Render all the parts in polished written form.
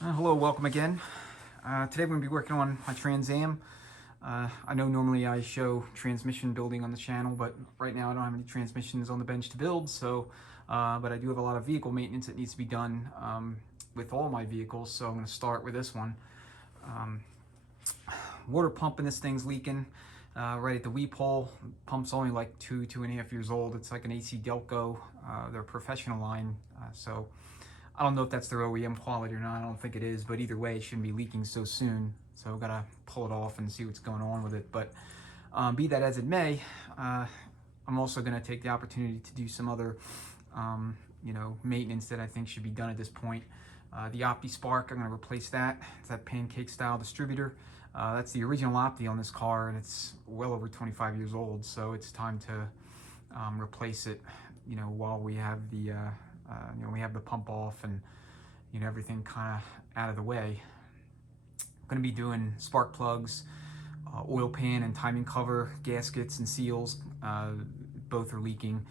Hello, welcome again. Today we're going to be working on my Trans Am. I know normally I show transmission building on the channel, but right now I don't have any transmissions on the bench to build, so but I do have a lot of vehicle maintenance that needs to be done with all my vehicles, so I'm going to start with this one. Water pump in this thing's leaking right at the weep hole. Pump's only like 2.5 years old. It's like an AC Delco. They're a professional line, so I don't know if that's their OEM quality or not. I don't think it is, but either way, it shouldn't be leaking so soon. So I've got to pull it off and see what's going on with it. But be that as it may, I'm also going to take the opportunity to do some other, maintenance that I think should be done at this point. The Opti Spark, I'm going to replace that. It's that pancake style distributor. That's the original Opti on this car, and it's well over 25 years old. So it's time to replace it, while we have the we have the pump off and everything kind of out of the way. I'm going to be doing spark plugs, oil pan and timing cover, gaskets and seals. Both are leaking.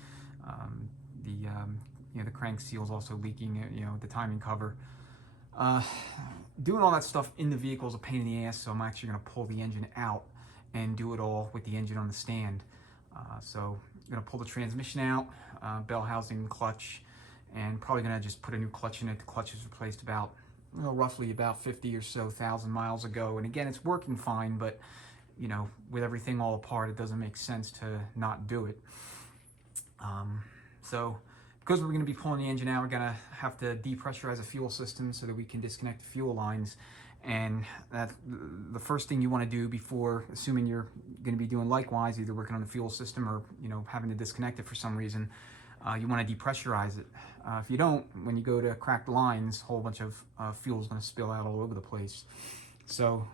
The crank seal is also leaking. The timing cover. Doing all that stuff in the vehicle is a pain in the ass, so I'm actually going to pull the engine out and do it all with the engine on the stand. So I'm going to pull the transmission out, bell housing, clutch, and probably going to just put a new clutch in it. The clutch was replaced roughly about 50 or so thousand miles ago. And again, it's working fine, but with everything all apart, it doesn't make sense to not do it. So because we're going to be pulling the engine out, we're going to have to depressurize the fuel system so that we can disconnect the fuel lines. And that's the first thing you want to do before, assuming you're going to be doing likewise, either working on the fuel system or having to disconnect it for some reason. You want to depressurize it. If you don't, when you go to crack the lines, a whole bunch of fuel is going to spill out all over the place. So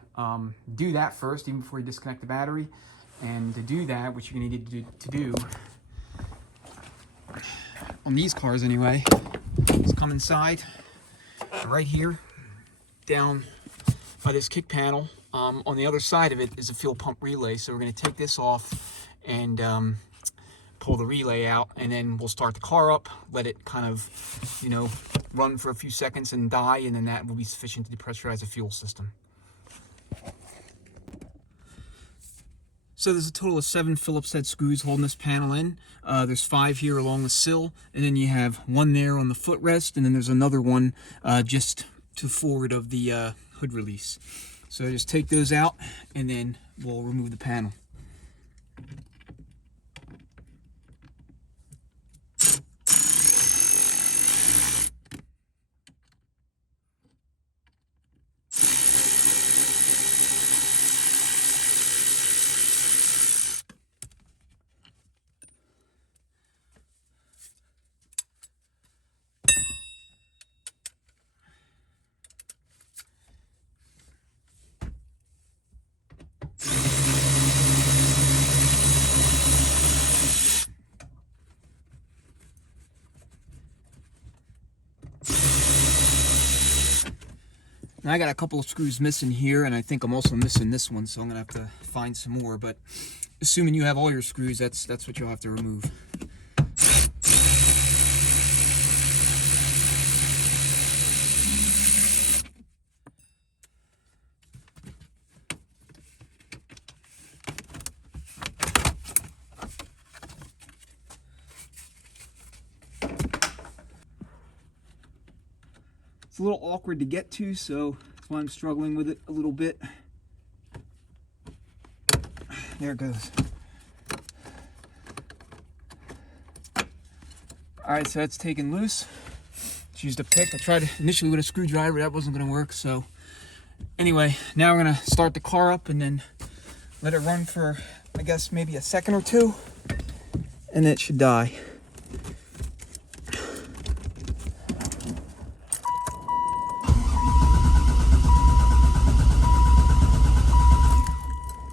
do that first, even before you disconnect the battery. And to do that, what you're going to need to do on these cars anyway, is come inside right here, down by this kick panel. On the other side of it is a fuel pump relay. So we're going to take this off and pull the relay out, and then we'll start the car up, let it kind of, run for a few seconds and die, and then that will be sufficient to depressurize the fuel system. So there's a total of 7 Phillips head screws holding this panel in. There's 5 here along the sill, and then you have one there on the footrest, and then there's another one just to forward of the hood release. So just take those out, and then we'll remove the panel. Now I got a couple of screws missing here, and I think I'm also missing this one, so I'm gonna have to find some more. But assuming you have all your screws, that's what you'll have to remove. It's a little awkward to get to, so that's why I'm struggling with it a little bit. There it goes. Alright, so that's taken loose. Just used a pick. I tried initially with a screwdriver, that wasn't going to work, so anyway, now we're going to start the car up and then let it run for, I guess, maybe a second or two, and it should die.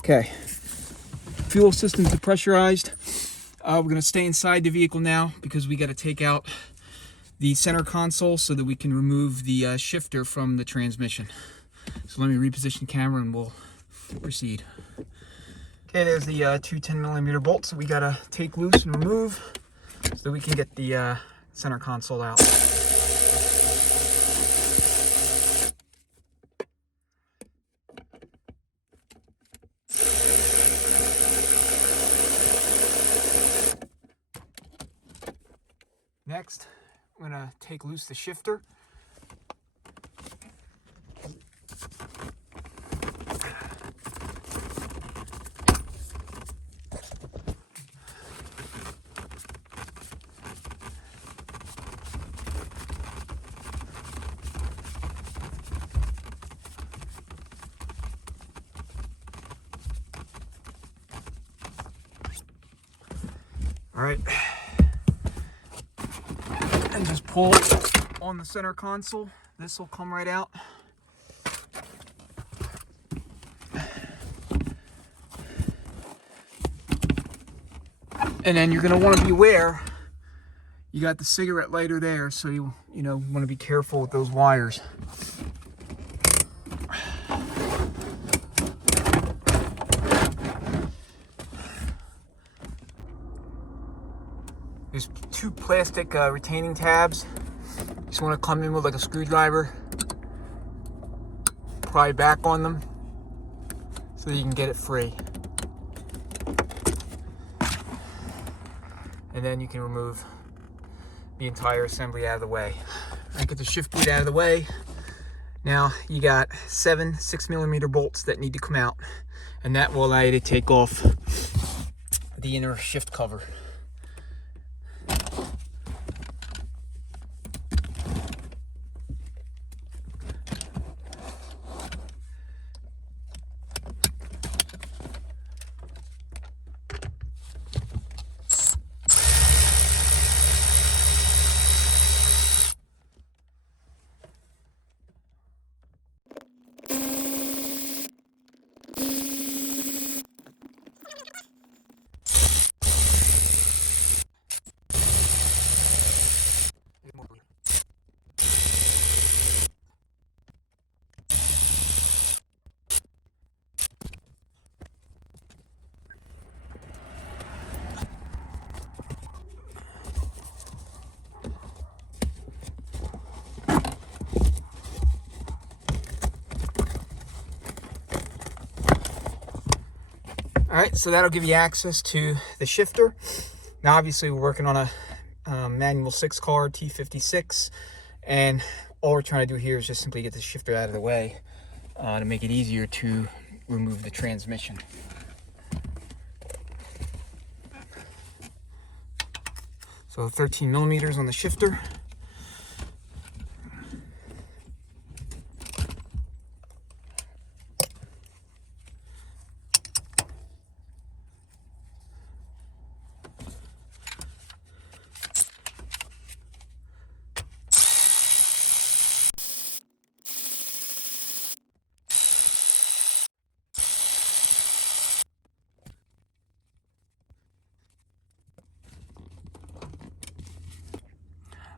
Okay, fuel system's depressurized. We're going to stay inside the vehicle now because we got to take out the center console so that we can remove the shifter from the transmission. So let me reposition the camera and we'll proceed. Okay, there's the two 10mm bolts that we got to take loose and remove so that we can get the center console out. Next, I'm gonna take loose the shifter. All right, and just pull on the center console. This will come right out. And then you're gonna want to be aware, you got the cigarette lighter there, so you want to be careful with those wires. There's two plastic retaining tabs. You just want to come in with like a screwdriver, pry back on them so that you can get it free. And then you can remove the entire assembly out of the way. I get the shift boot out of the way. Now you got 7 6mm bolts that need to come out, and that will allow you to take off the inner shift cover. All right, so that'll give you access to the shifter. Now, obviously, we're working on a manual 6-car T56, and all we're trying to do here is just simply get the shifter out of the way to make it easier to remove the transmission. So 13mm on the shifter.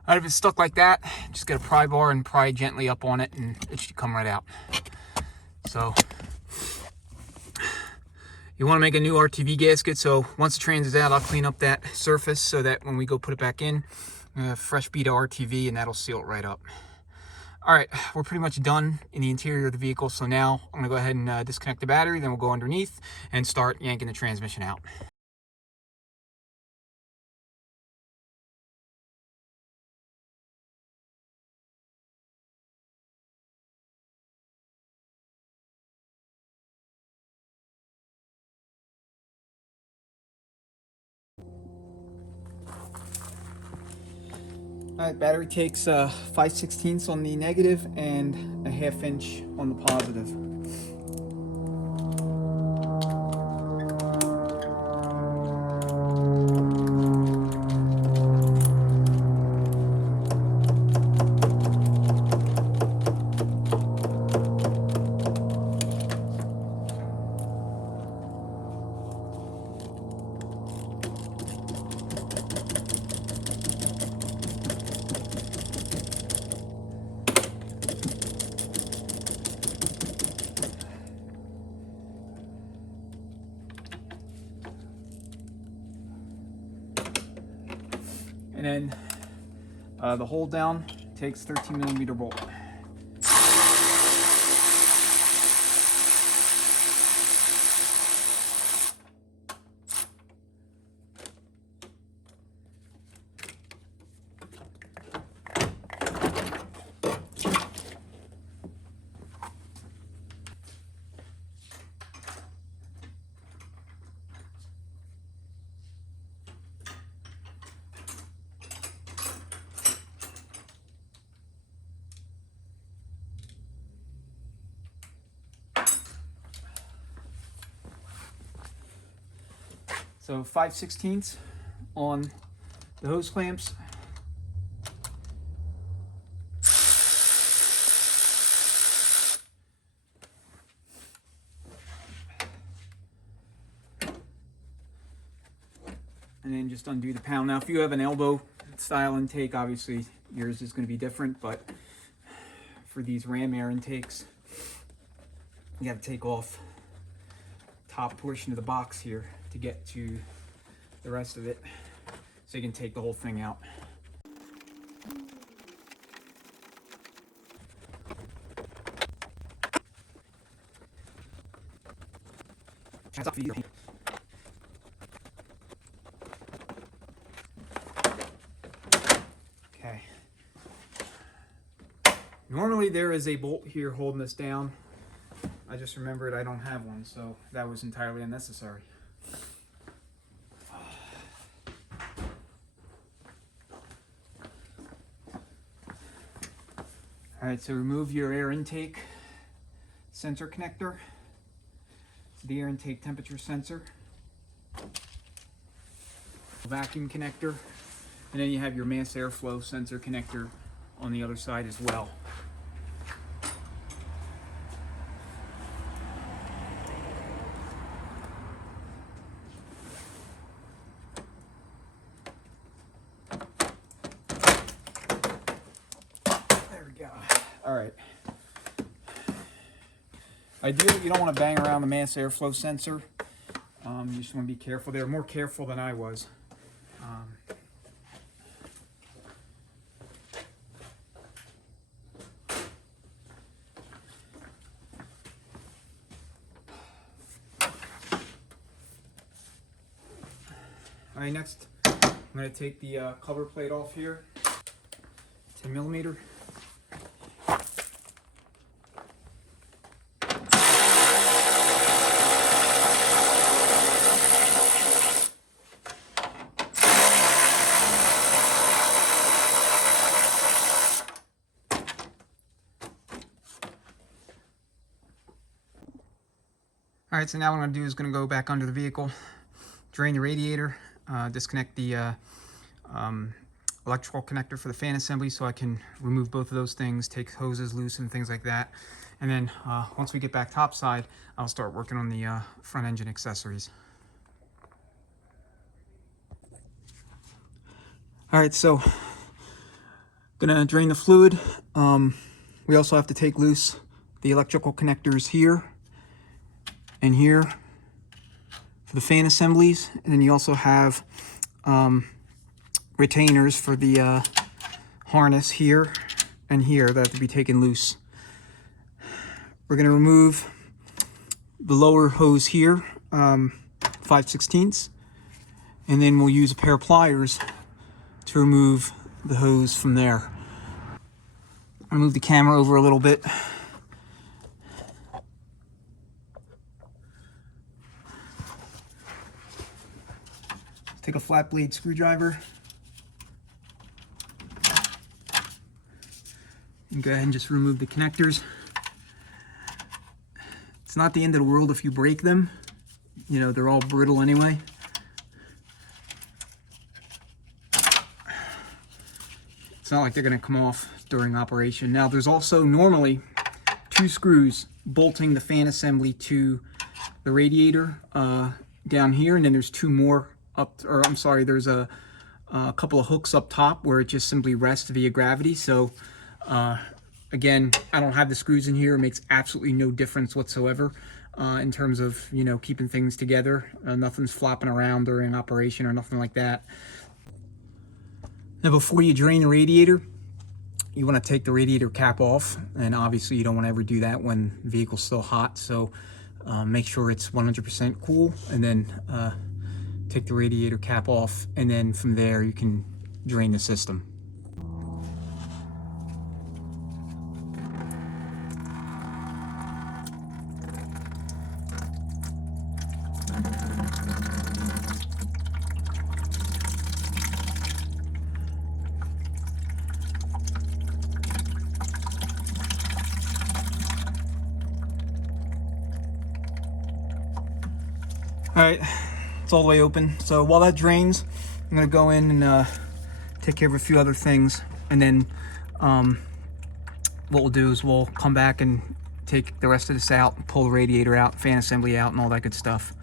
If it's stuck like that, just get a pry bar and pry gently up on it, and it should come right out. So you want to make a new RTV gasket, so once the trans is out, I'll clean up that surface so that when we go put it back in, we have a fresh bead of RTV, and that'll seal it right up. All right, we're pretty much done in the interior of the vehicle, so now I'm going to go ahead and disconnect the battery, then we'll go underneath and start yanking the transmission out. All right, battery takes 5/16 on the negative and a 1/2 inch on the positive. And then the hold down takes 13mm bolt. So 5/16 on the hose clamps. And then just undo the pound. Now if you have an elbow style intake, obviously yours is going to be different, but for these ram air intakes, you got to take off top portion of the box here to get to the rest of it, so you can take the whole thing out. Okay. Normally there is a bolt here holding this down. I just remembered I don't have one, so that was entirely unnecessary. All right, so remove your air intake sensor connector. It's the air intake temperature sensor. Vacuum connector. And then you have your mass airflow sensor connector on the other side as well. All right. Ideally, you don't want to bang around the mass airflow sensor. You just want to be careful. They're more careful than I was. All right, next, I'm going to take the cover plate off here. 10 millimeter. All right, so now what I'm going to do is going to go back under the vehicle, drain the radiator, disconnect the electrical connector for the fan assembly so I can remove both of those things, take hoses loose and things like that. And then once we get back topside, I'll start working on the front engine accessories. All right, so gonna drain the fluid. We also have to take loose the electrical connectors here and here for the fan assemblies, and then you also have retainers for the harness here and here that have to be taken loose. We're going to remove the lower hose here, 5/16, and then we'll use a pair of pliers to remove the hose from there. I'll move the camera over a little bit. Take a flat blade screwdriver and go ahead and just remove the connectors. It's not the end of the world if you break them. You know, they're all brittle anyway. It's not like they're going to come off during operation. Now, there's also normally 2 screws bolting the fan assembly to the radiator down here, and then there's 2 more up, or I'm sorry, there's a couple of hooks up top where it just simply rests via gravity. So again, I don't have the screws in here. It makes absolutely no difference whatsoever in terms of, you know, keeping things together. Nothing's flopping around during operation or nothing like that. Now, before you drain the radiator, you want to take the radiator cap off, and obviously you don't want to ever do that when the vehicle's still hot. So make sure it's 100% cool, and then take the radiator cap off, and then from there you can drain the system. All right, It's all the way open. So while that drains, I'm gonna go in and take care of a few other things, and then what we'll do is we'll come back and take the rest of this out, pull the radiator out, fan assembly out, and all that good stuff.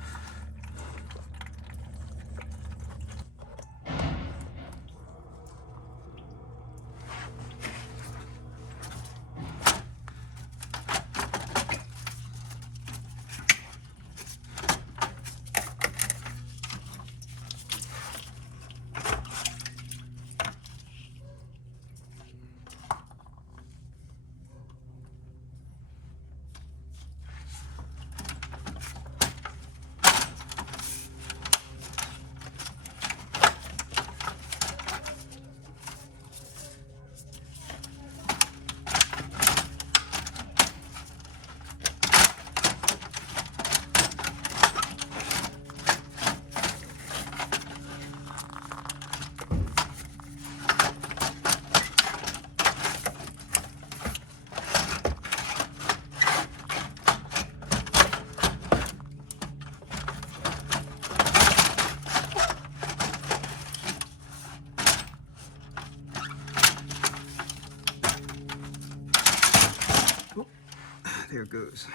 There it goes.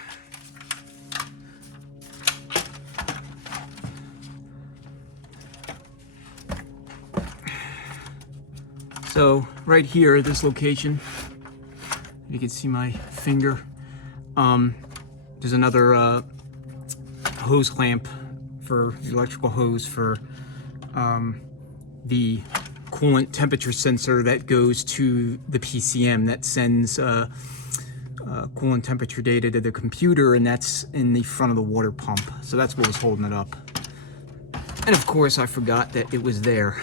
So right here at this location, you can see my finger. There's another hose clamp for the electrical hose for the coolant temperature sensor that goes to the PCM that sends coolant temperature data to the computer, and that's in the front of the water pump. So that's what was holding it up. And of course I forgot that it was there.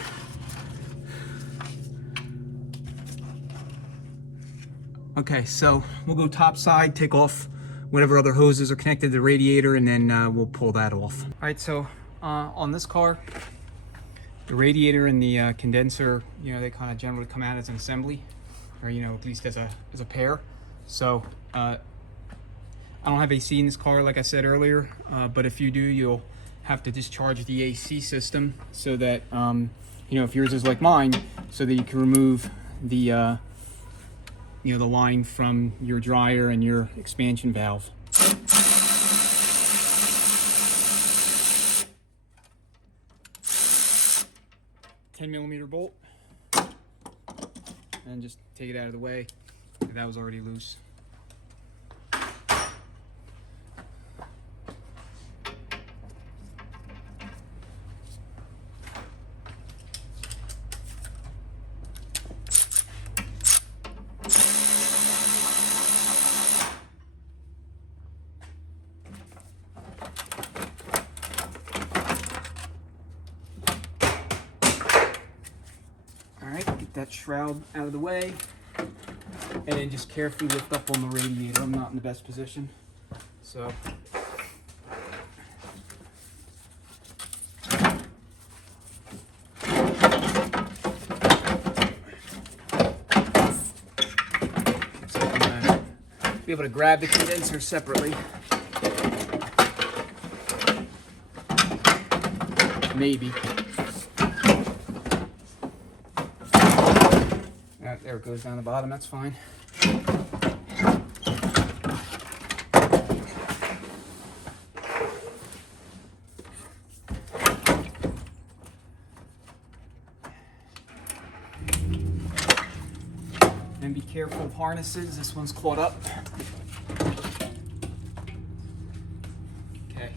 Okay, so we'll go top side, take off whatever other hoses are connected to the radiator, and then we'll pull that off. All right, so on this car, the radiator and the condenser, you know, they kind of generally come out as an assembly, or, you know, at least as a pair. So I don't have AC in this car, like I said earlier, but if you do, you'll have to discharge the AC system so that, you know, if yours is like mine, so that you can remove the, you know, the line from your dryer and your expansion valve. 10mm bolt, and just take it out of the way. That was already loose. That shroud out of the way, and then just carefully lift up on the radiator. I'm not in the best position, so I'm gonna be able to grab the condenser separately. Maybe. There it goes down the bottom, that's fine. And be careful of harnesses, this one's caught up. Okay.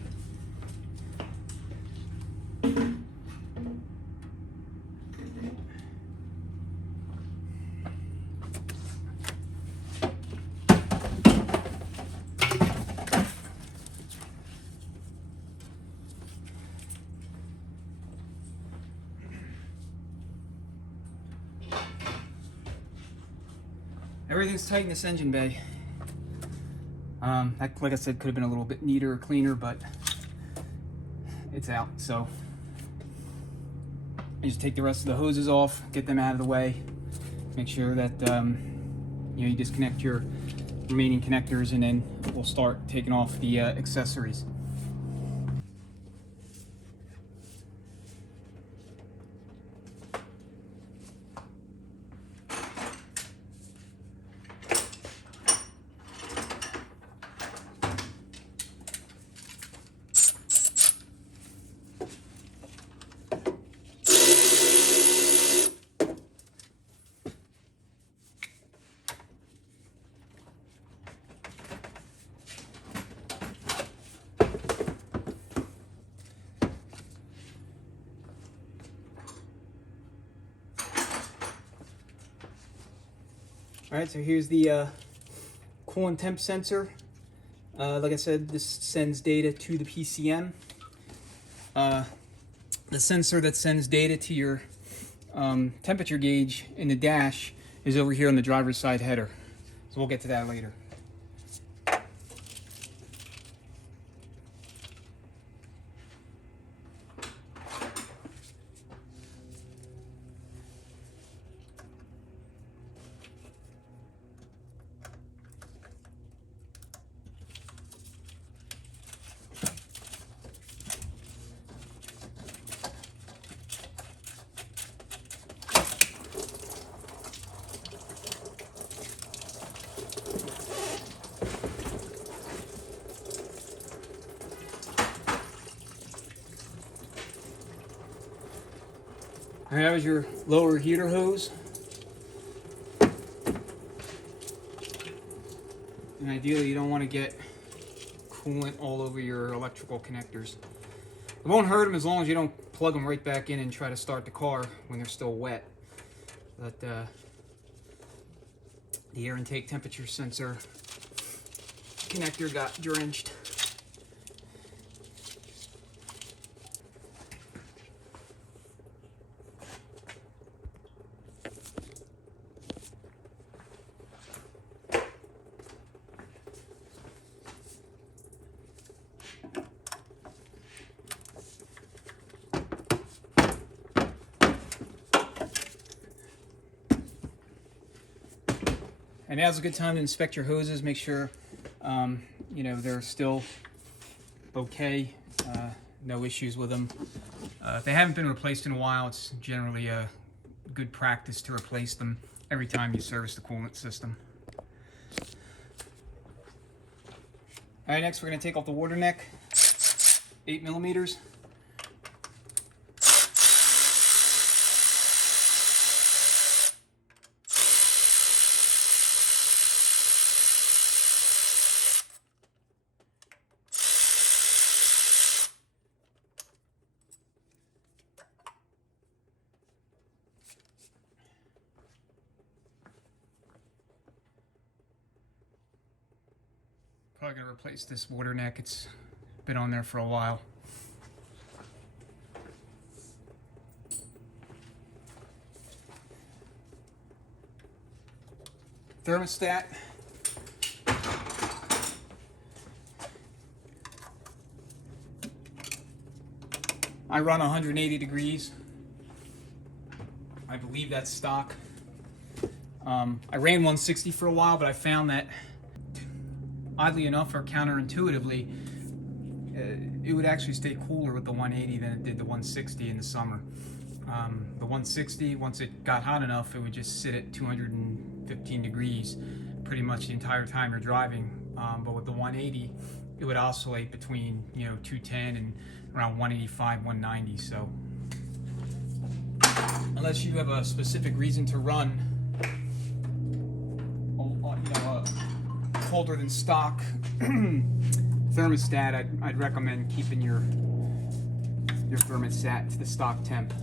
Everything's tight in this engine bay. That, like I said, could have been a little bit neater or cleaner, but it's out. So you just take the rest of the hoses off, get them out of the way, make sure that you know, you disconnect your remaining connectors, and then we'll start taking off the accessories. Alright, so here's the coolant temp sensor. Like I said, this sends data to the PCM. The sensor that sends data to your temperature gauge in the dash is over here on the driver's side header. So we'll get to that later. All right, that was your lower heater hose. And ideally, you don't want to get coolant all over your electrical connectors. It won't hurt them as long as you don't plug them right back in and try to start the car when they're still wet. But the air intake temperature sensor connector got drenched. And now's a good time to inspect your hoses. Make sure, you know, they're still okay. No issues with them. If they haven't been replaced in a while, it's generally a good practice to replace them every time you service the coolant system. All right, next we're going to take off the water neck, 8 millimeters. Probably going to replace this water neck. It's been on there for a while. Thermostat. I run 180 degrees. I believe that's stock. I ran 160 for a while, but I found that oddly enough, or counterintuitively, it would actually stay cooler with the 180 than it did the 160 in the summer. The 160, once it got hot enough, it would just sit at 215 degrees pretty much the entire time you're driving. But with the 180, it would oscillate between 210 and around 185, 190. So unless you have a specific reason to run, colder than stock thermostat, I'd recommend keeping your thermostat to the stock temp.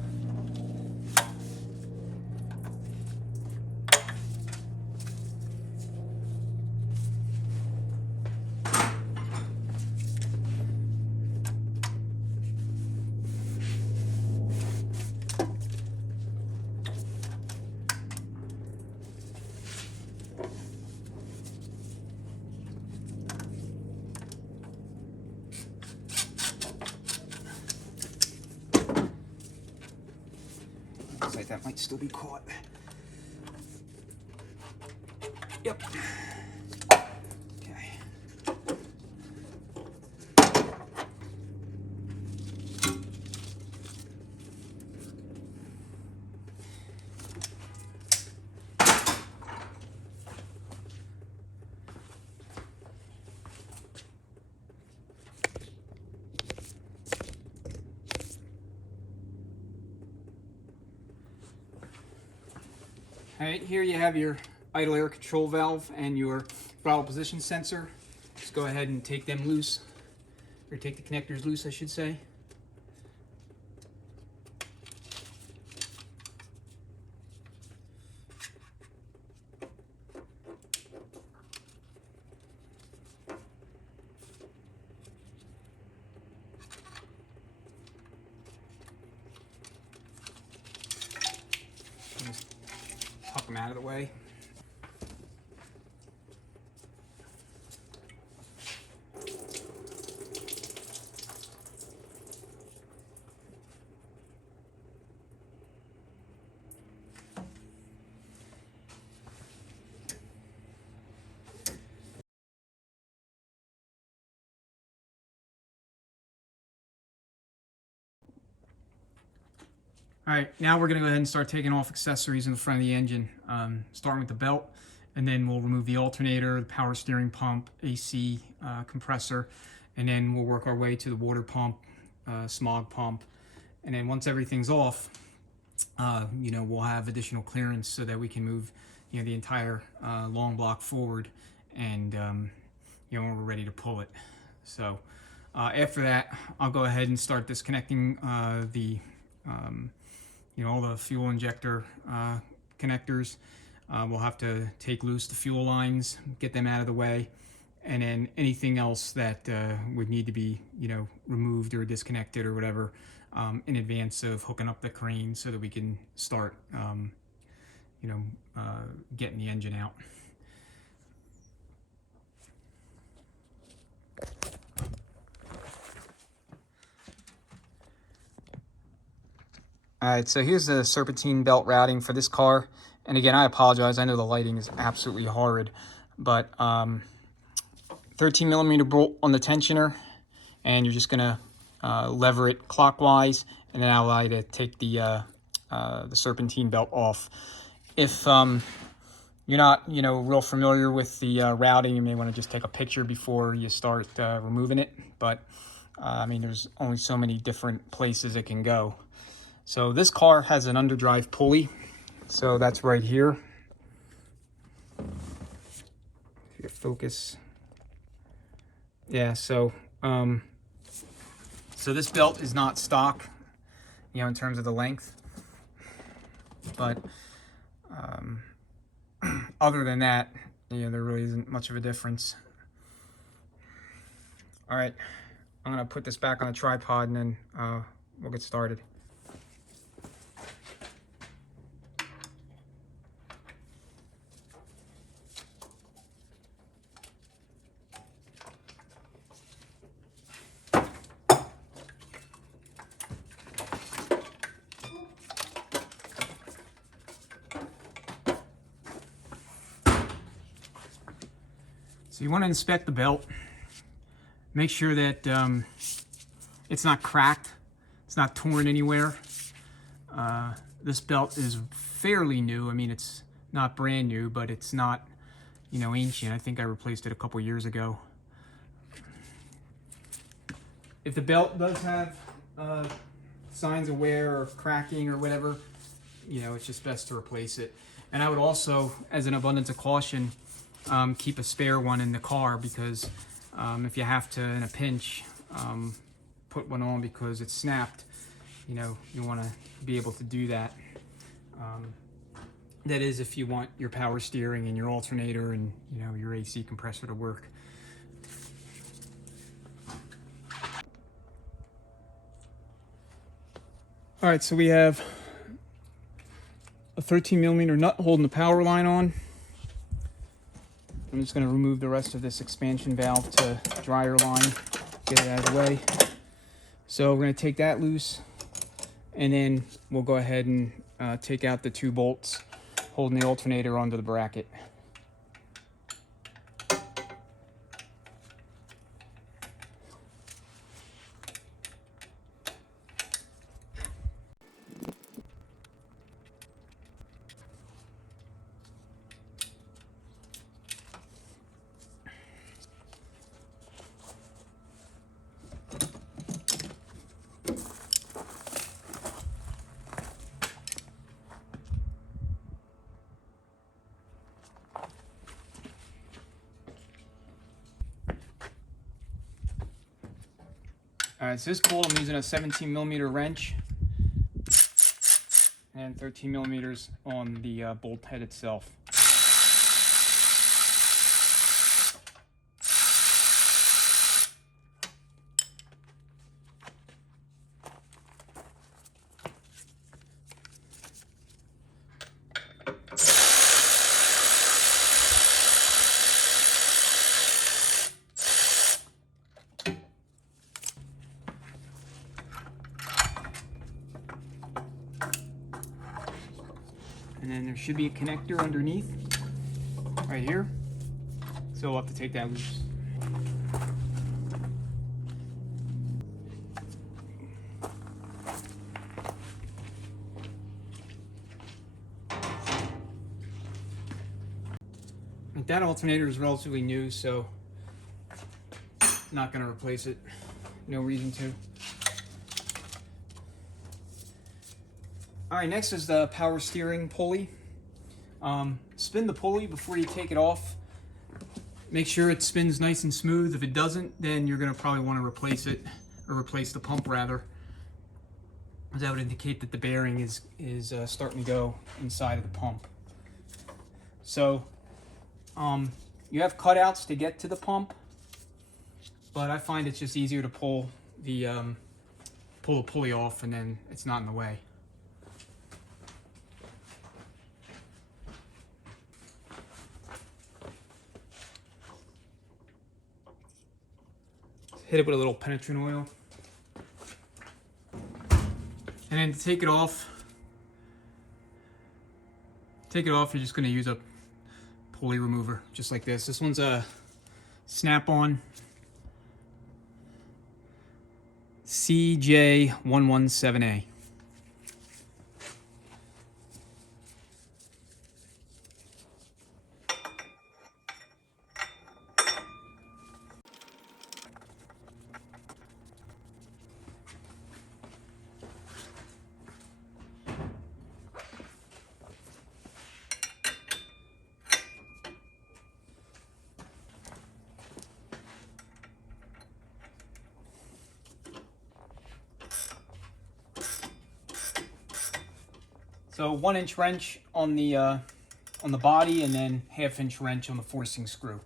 Looks like that might still be caught. Yep. Okay. All right, here you have your idle air control valve and your throttle position sensor. Just go ahead and take them loose, or take the connectors loose, I should say. out of the way. All right, now we're gonna go ahead and start taking off accessories in the front of the engine, starting with the belt, and then we'll remove the alternator, the power steering pump, AC compressor, and then we'll work our way to the water pump, smog pump, and then once everything's off, you know, we'll have additional clearance so that we can move, you know, the entire long block forward, and you know, we're ready to pull it. So after that, I'll go ahead and start disconnecting the you know, all the fuel injector connectors. We'll have to take loose the fuel lines, get them out of the way, and then anything else that would need to be, you know, removed or disconnected or whatever in advance of hooking up the crane so that we can start, you know, getting the engine out. All right, so here's the serpentine belt routing for this car. And again, I apologize. I know the lighting is absolutely horrid, but 13 millimeter bolt on the tensioner, and you're just gonna lever it clockwise, and then allow you to take the serpentine belt off. If you're not, you know, real familiar with the routing, you may want to just take a picture before you start removing it. But I mean, there's only so many different places it can go. So this car has an underdrive pulley, so that's right here. Your focus. Yeah, so this belt is not stock, you know, in terms of the length, but other than that, you know, there really isn't much of a difference. All right, I'm gonna put this back on a tripod, and then we'll get started. So you want to inspect the belt, make sure that it's not cracked, it's not torn anywhere. This belt is fairly new. I mean, it's not brand new, but it's not, you know, ancient. I think I replaced it a couple years ago. If the belt does have signs of wear or cracking or whatever, you know, it's just best to replace it. And I would also, as an abundance of caution, keep a spare one in the car, because if you have to, in a pinch, put one on because it's snapped, you know, you want to be able to do that. That is, if you want your power steering and your alternator and, you know, your AC compressor to work. All right, so we have a 13 millimeter nut holding the power line on. I'm just going to remove the rest of this expansion valve to dryer line, get it out of the way. So we're going to take that loose, and then we'll go ahead and take out the 2 bolts holding the alternator onto the bracket. All right, so this bolt I'm using a 17 millimeter wrench and 13 millimeters on the bolt head itself. And then there should be a connector underneath, right here. So we'll have to take that loose. That alternator is relatively new, so not going to replace it. No reason to. Alright, next is the power steering pulley. Spin the pulley before you take it off. Make sure it spins nice and smooth. If it doesn't, then you're going to probably want to replace it, or replace the pump rather. That would indicate that the bearing is starting to go inside of the pump. So, you have cutouts to get to the pump, but I find it's just easier to pull the pulley off, and then it's not in the way. Hit it with a little penetrant oil, and then to take it off, you're just going to use a pulley remover, just like this. This one's a Snap-on CJ117A. So 1-inch wrench on the body, and then 1/2-inch wrench on the forcing screw.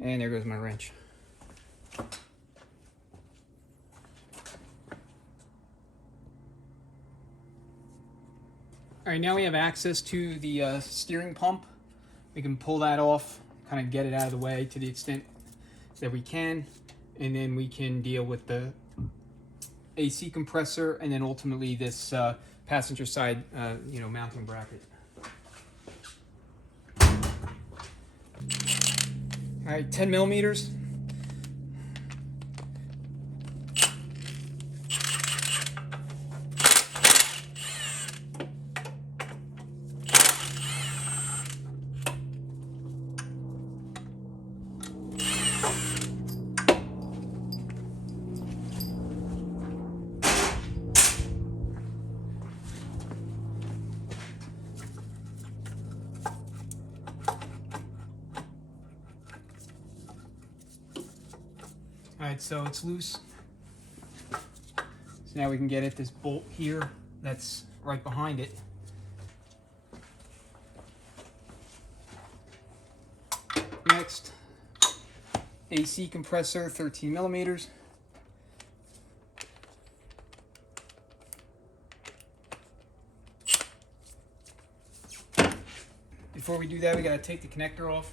And there goes my wrench. All right, now we have access to the steering pump. We can pull that off, kind of get it out of the way to the extent that we can, and then we can deal with the AC compressor, and then ultimately this passenger side, mounting bracket. All right, 10 millimeters. Alright, so it's loose. So now we can get at this bolt here that's right behind it. Next, AC compressor, 13 millimeters. Before we do that, we gotta take the connector off.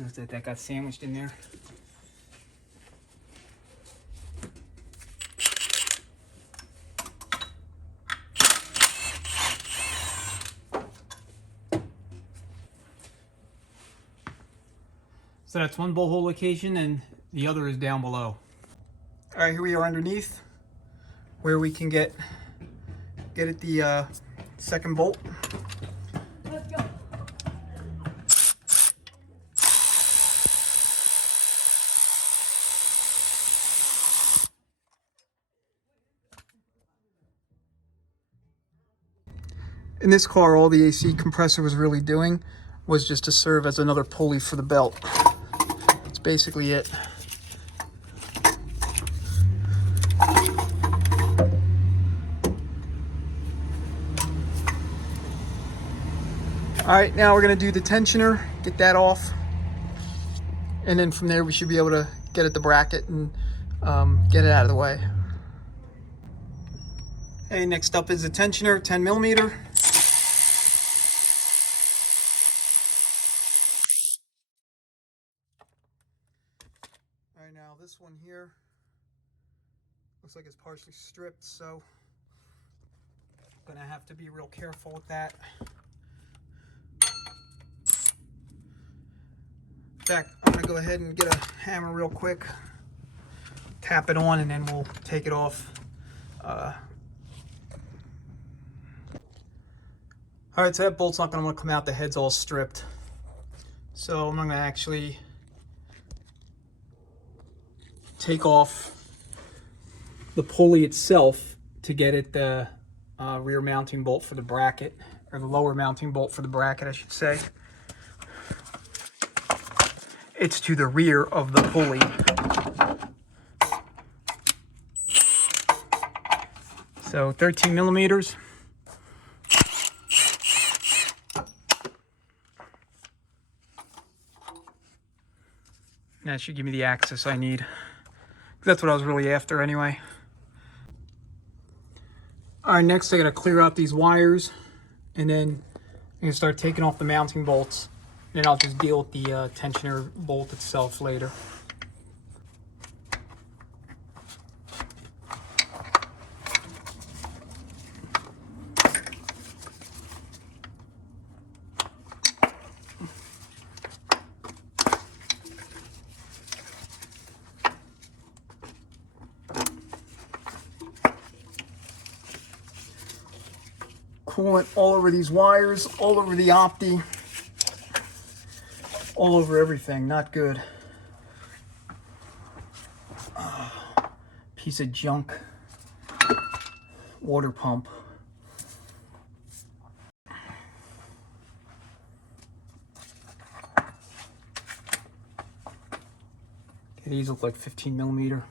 Notice that got sandwiched in there. So that's one bolt hole location, and the other is down below. All right, here we are underneath, where we can get at the second bolt. Let's go. In this car, all the AC compressor was really doing was just to serve as another pulley for the belt. That's basically it. All right, now we're gonna do the tensioner, get that off. And then from there, we should be able to get at the bracket and get it out of the way. Okay, next up is the tensioner, 10 millimeter. All right, now this one here looks like it's partially stripped, so I'm gonna have to be real careful with that. In fact, I'm gonna go ahead and get a hammer real quick, tap it on, and then we'll take it off. All right, so that bolt's not gonna come out, the head's all stripped. So I'm gonna actually take off the pulley itself to get at the rear mounting bolt for the bracket, or the lower mounting bolt for the bracket, I should say. It's to the rear of the pulley. So 13 millimeters. That should give me the access I need. That's what I was really after anyway. All right, next I gotta clear out these wires, and then I'm gonna start taking off the mounting bolts. And I'll just deal with the tensioner bolt itself later. Coolant all over these wires, all over the opti. All over everything, not good. Piece of junk. Water pump. Okay, these look like 15 millimeter.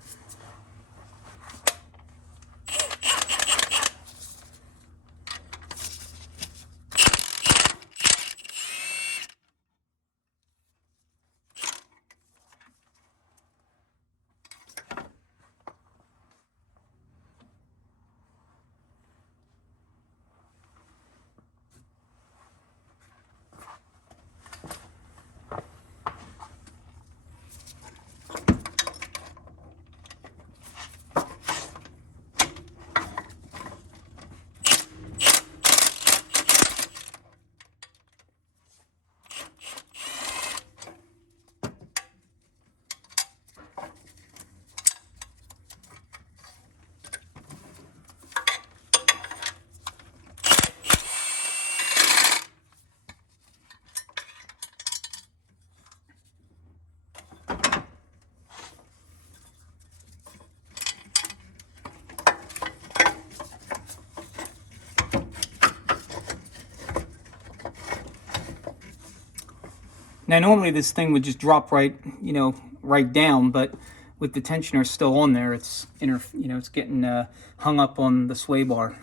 Now normally this thing would just drop right, right down, but with the tensioner still on there, it's it's getting hung up on the sway bar.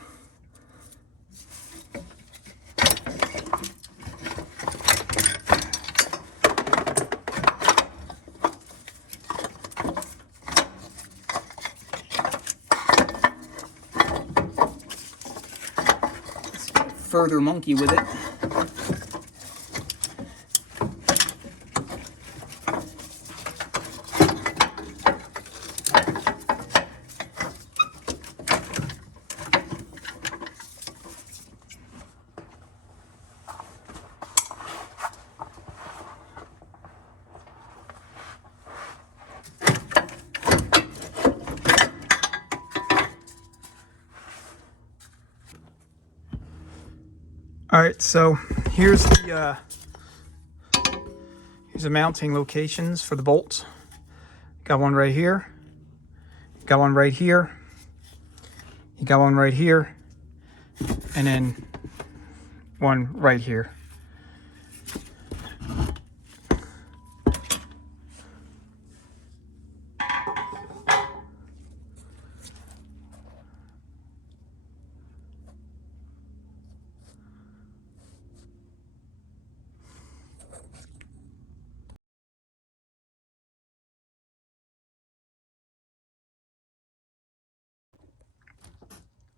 Let's further monkey with it. All right, so here's the mounting locations for the bolts. Got one right here. Got one right here. You got one right here, and then one right here.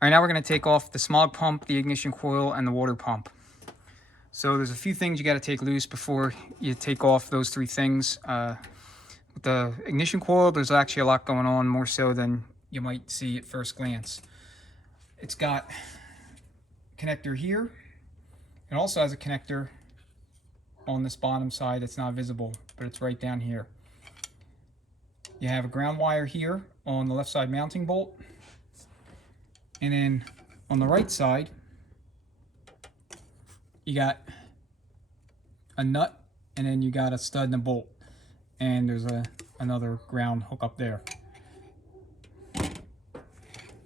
All right, now we're going to take off the smog pump, the ignition coil, and the water pump. So there's a few things you got to take loose before you take off those three things. With the ignition coil, there's actually a lot going on, more so than you might see at first glance. It's got a connector here. It also has a connector on this bottom side that's not visible, but it's right down here. You have a ground wire here on the left side mounting bolt. And then on the right side, you got a nut, and then you got a stud and a bolt. And there's another ground hook up there.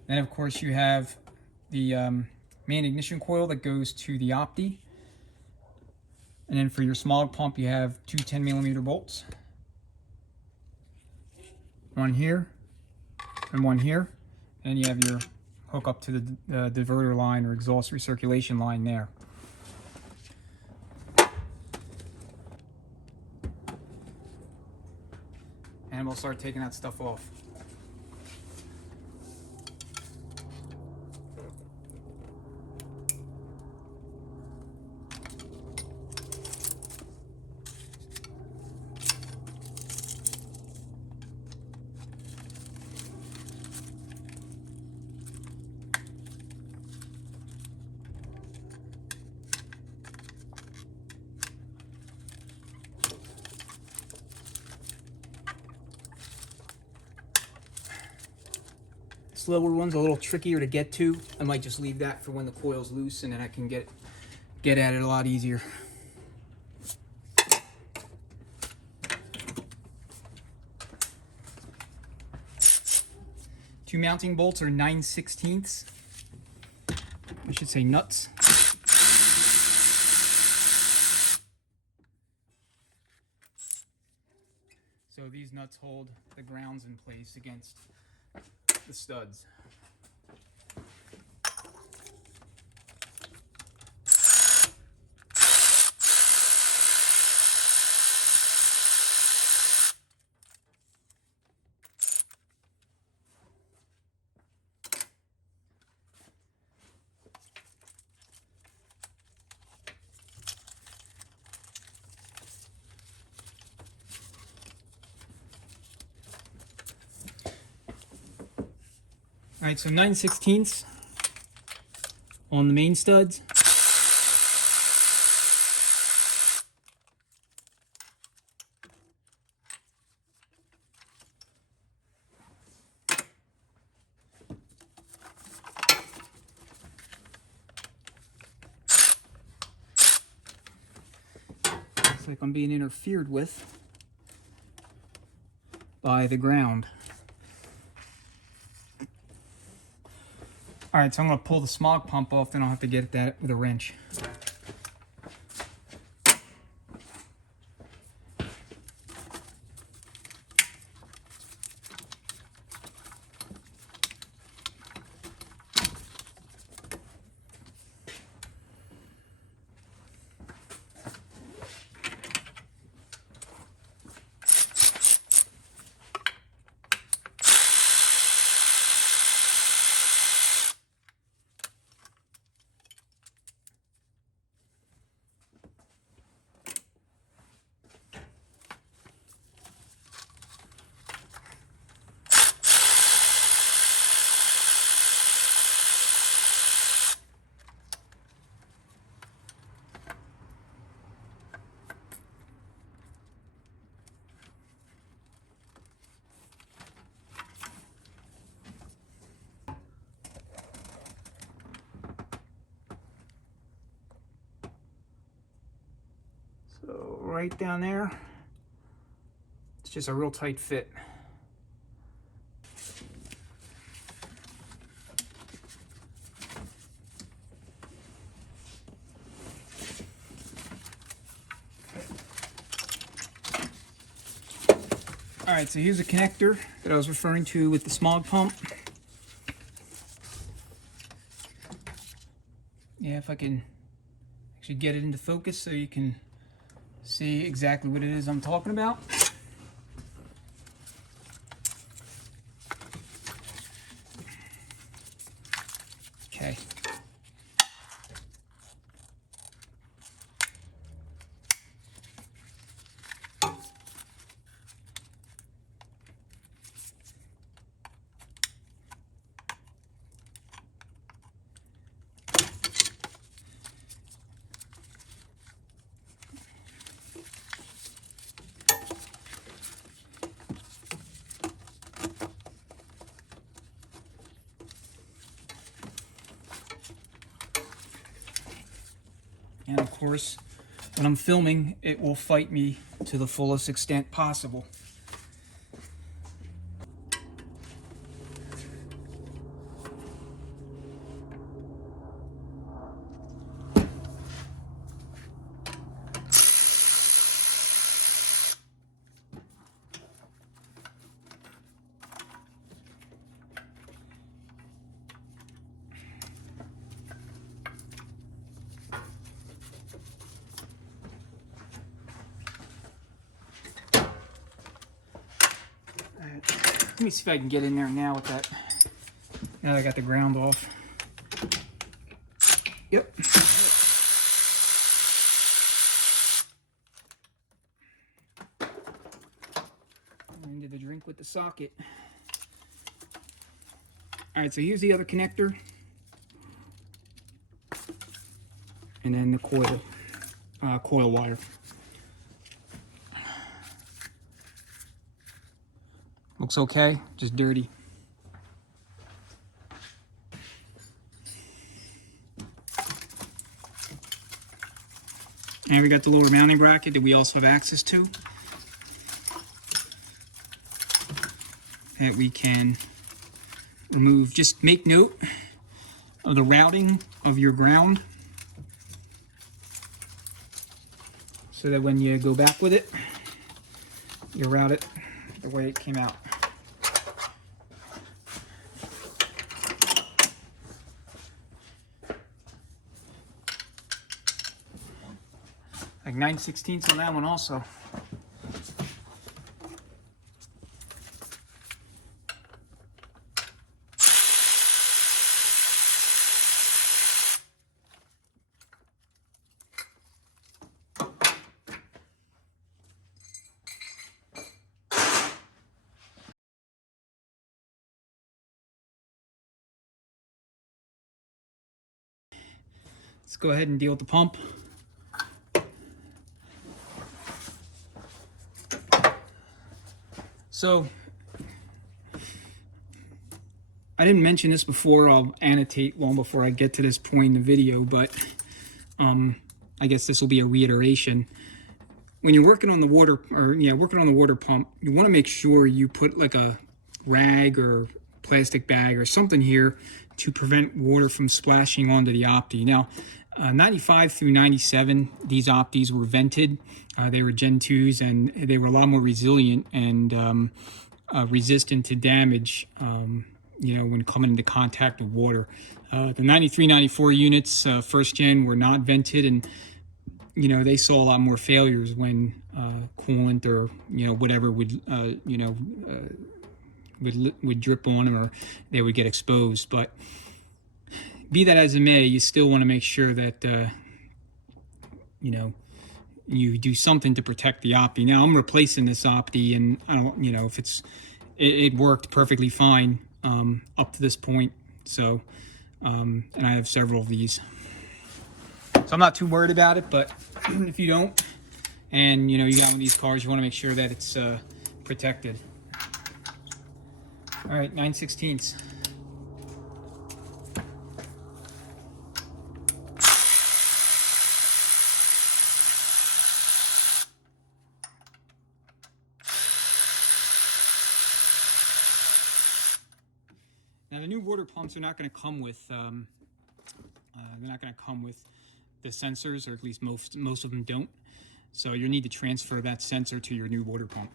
Then of course you have the main ignition coil that goes to the opti. And then for your smog pump, you have two 10mm bolts. One here and one here. And you have your hook up to the diverter line or exhaust recirculation line there. And we'll start taking that stuff off. This lower one's a little trickier to get to. I might just leave that for when the coil's loose, and then I can get at it a lot easier. Two mounting bolts are 9/16. I should say nuts. So these nuts hold the grounds in place against the studs. All right, so 9/16 on the main studs. Looks like I'm being interfered with by the ground. All right, so I'm going to pull the smog pump off, then I'll have to get at that with a wrench. So right down there, it's just a real tight fit. Alright, so here's a connector that I was referring to with the smog pump. Yeah, if I can actually get it into focus so you can see exactly what it is I'm talking about. Okay. And of course, when I'm filming, it will fight me to the fullest extent possible. Let me see if I can get in there now with that. Now that I got the ground off. Yep. Into the drink with the socket. Alright, so here's the other connector. And then the coil wire. Looks okay, just dirty. And we got the lower mounting bracket that we also have access to. That we can remove. Just make note of the routing of your ground, so that when you go back with it, you route it the way it came out. Like 9/16 on that one also. Let's go ahead and deal with the pump. So, I didn't mention this before. I'll annotate long before I get to this point in the video, but I guess this will be a reiteration. When you're working on the water, working on the water pump, you want to make sure you put like a rag or plastic bag or something here to prevent water from splashing onto the opti. Now, 95 through 97, these optis were vented. They were Gen 2s, and they were a lot more resilient and resistant to damage, when coming into contact with water. The 93, 94 units, first gen, were not vented, and they saw a lot more failures when coolant or whatever would drip on them, or they would get exposed. But be that as it may, you still want to make sure that you do something to protect the opti. Now I'm replacing this opti, and I don't, if it worked perfectly fine up to this point. So, and I have several of these, so I'm not too worried about it. But if you don't, and you got one of these cars, you want to make sure that it's protected. All right, 9/16. Now the new water pumps are not going to come with the sensors, or at least most of them don't. So you'll need to transfer that sensor to your new water pump.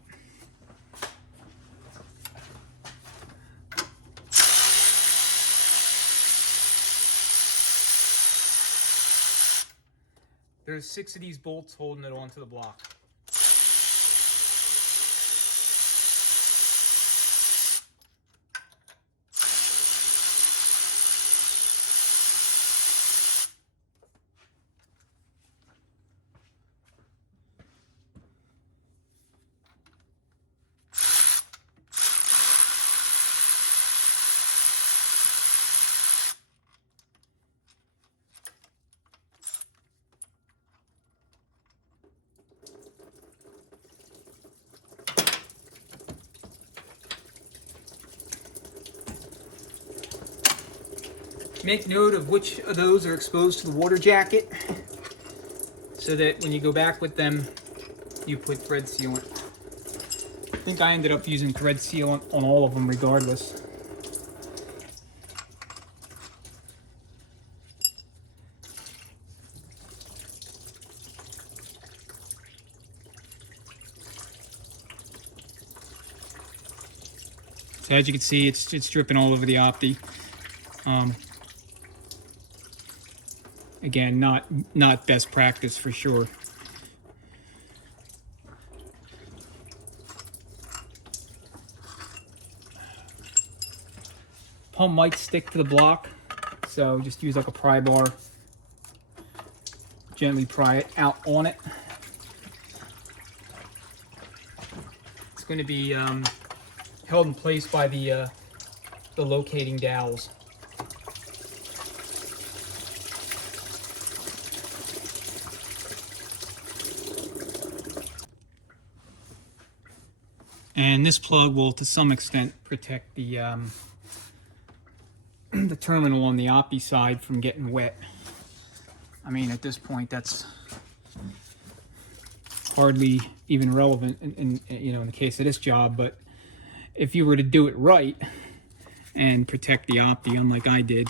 There's 6 of these bolts holding it onto the block. Make note of which of those are exposed to the water jacket so that when you go back with them, you put thread sealant. I think I ended up using thread sealant on all of them regardless. So as you can see, it's dripping all over the Opti. Again, not best practice for sure. Pump might stick to the block, so just use like a pry bar. Gently pry it out on it. It's going to be held in place by the locating dowels. And this plug will, to some extent, protect the the terminal on the Opti side from getting wet. I mean, at this point, that's hardly even relevant in the case of this job. But if you were to do it right and protect the Opti, unlike I did.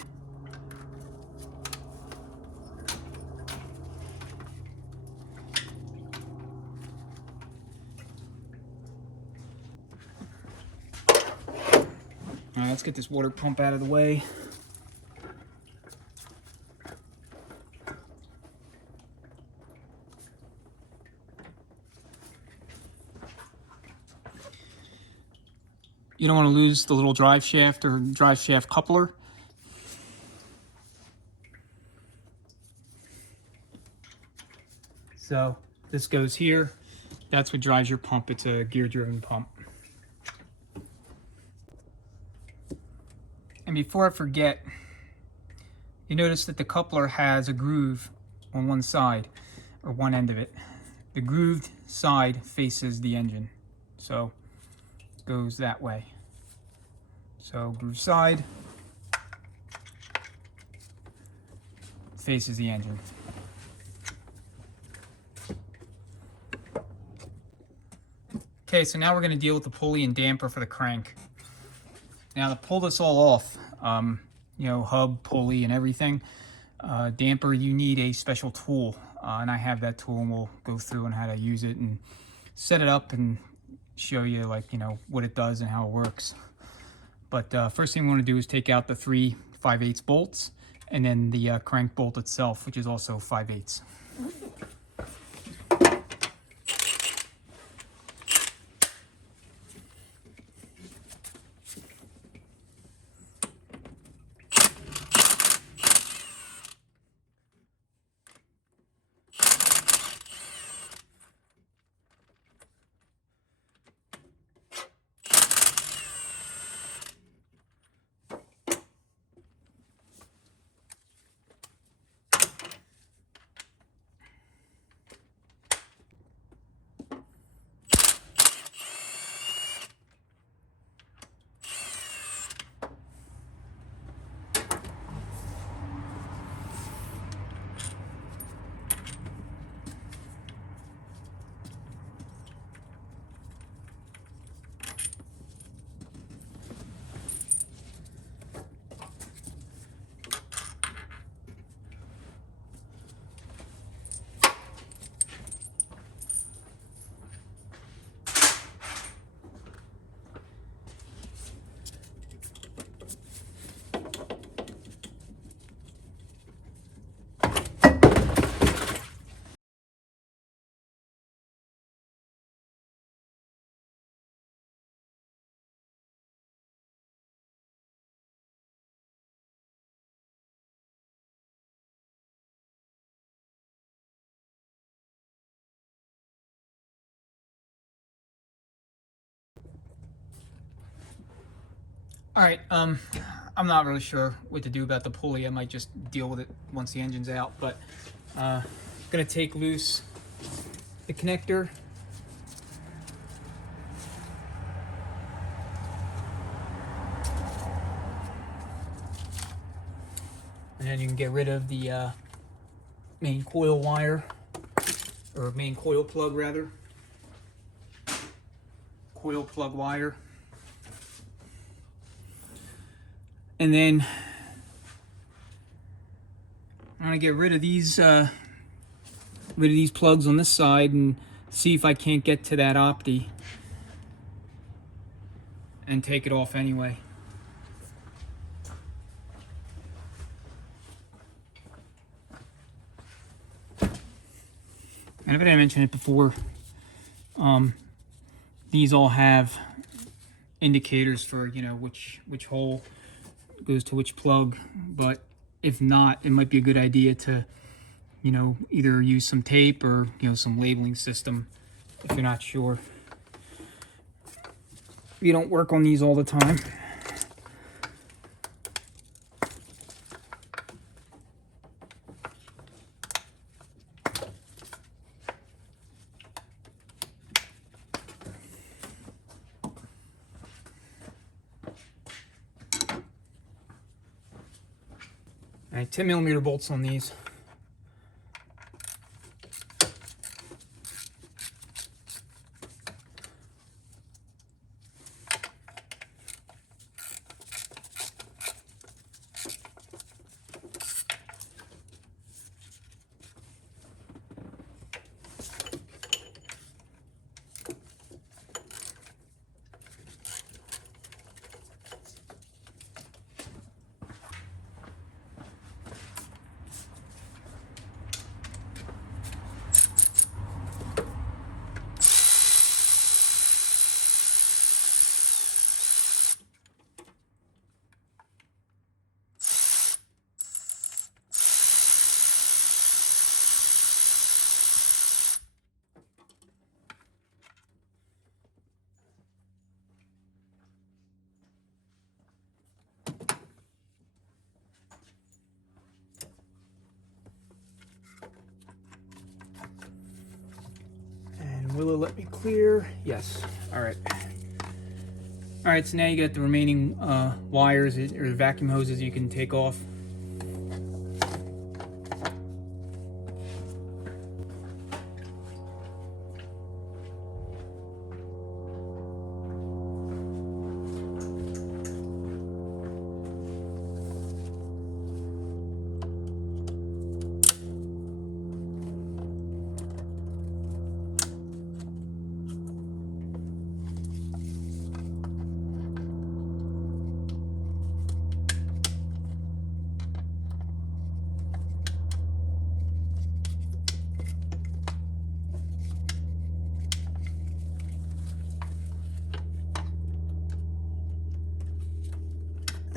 All right, let's get this water pump out of the way. You don't want to lose the little drive shaft or drive shaft coupler. So this goes here. That's what drives your pump. It's a gear-driven pump. And before I forget, you notice that the coupler has a groove on one side, or one end of it. The grooved side faces the engine. So it goes that way. So groove side faces the engine. Okay, so now we're going to deal with the pulley and damper for the crank. Now to pull this all off, hub, pulley, and everything, damper, you need a special tool. And I have that tool, and we'll go through on how to use it and set it up and show you what it does and how it works. But first thing we want to do is take out the 3 5/8 bolts and then the crank bolt itself, which is also 5/8. All right, I'm not really sure what to do about the pulley. I might just deal with it once the engine's out, but gonna take loose the connector. And then you can get rid of the main coil wire, or main coil plug rather. Coil plug wire. And then I'm gonna get rid of these plugs on this side and see if I can't get to that opti and take it off anyway. And if I didn't mention it before, these all have indicators for, you know, which hole goes to which plug, but if not, it might be a good idea to, you know, either use some tape or, you know, some labeling system if you're not sure. You don't work on these all the time. All right, 10mm bolts on these. Will it let me clear? Yes. All right. All right, so now you got the remaining wires or vacuum hoses you can take off.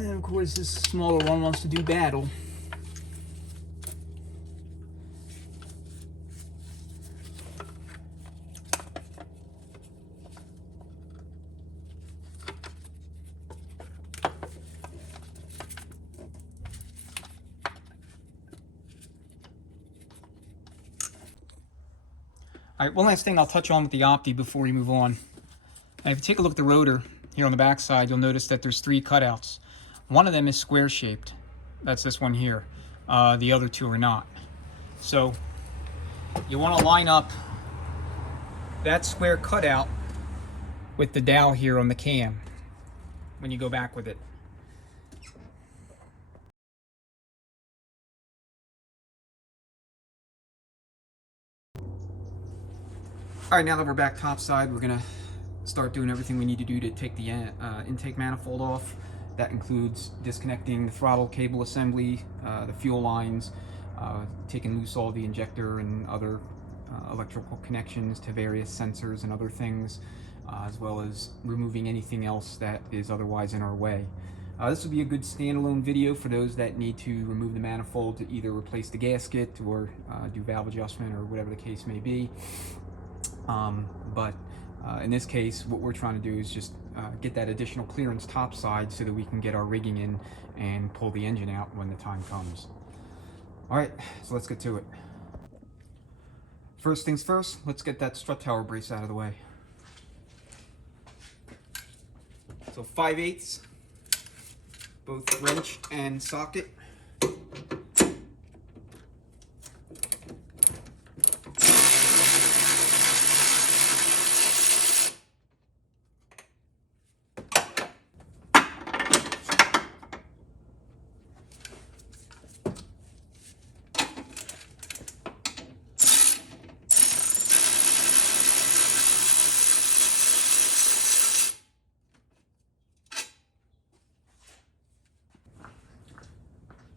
And of course, this smaller one wants to do battle. All right, one last thing I'll touch on with the opti before we move on. And if you take a look at the rotor here on the back side, you'll notice that there's 3 cutouts. One of them is square shaped. That's this one here. The other 2 are not. So you want to line up that square cutout with the dowel here on the cam when you go back with it. All right, now that we're back topside, we're gonna start doing everything we need to do to take the intake manifold off. That includes disconnecting the throttle cable assembly, the fuel lines, taking loose all the injector and other electrical connections to various sensors and other things, as well as removing anything else that is otherwise in our way. This will be a good standalone video for those that need to remove the manifold to either replace the gasket or do valve adjustment or whatever the case may be. But In this case, what we're trying to do is just get that additional clearance topside so that we can get our rigging in and pull the engine out when the time comes. All right, so let's get to it. First things first, let's get that strut tower brace out of the way. So 5/8, both wrench and socket.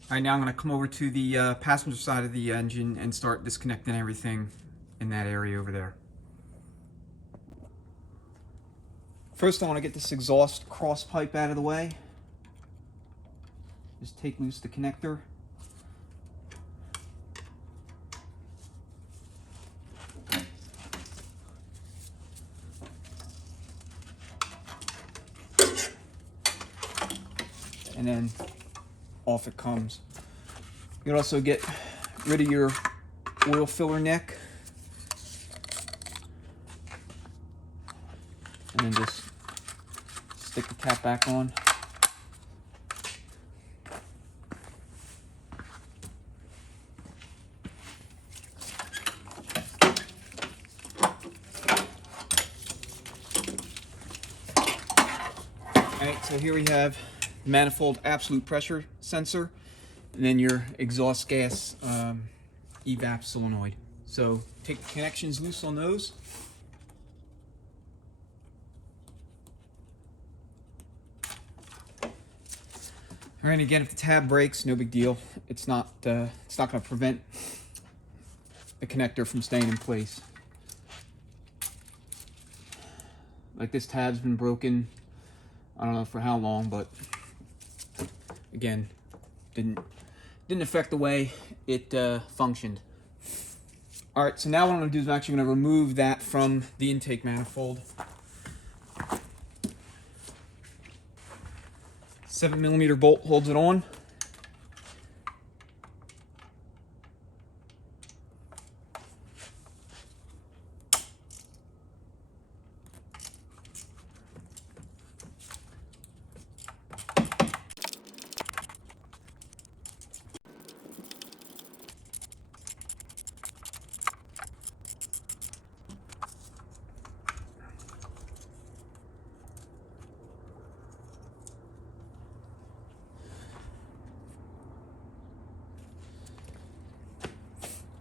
All right, now I'm going to come over to the passenger side of the engine and start disconnecting everything in that area over there. First, I want to get this exhaust cross pipe out of the way. Just take loose the connector. And then off it comes. You can also get rid of your oil filler neck and then just stick the cap back on. Alright, so here we have the manifold absolute pressure sensor, and then your exhaust gas evap solenoid. So take the connections loose on those. All right, again, if the tab breaks, no big deal. It's not going to prevent the connector from staying in place. Like this tab's been broken, I don't know for how long, but again, didn't affect the way it functioned. All right, so now what I'm going to do is I'm actually going to remove that from the intake manifold. 7mm bolt holds it on.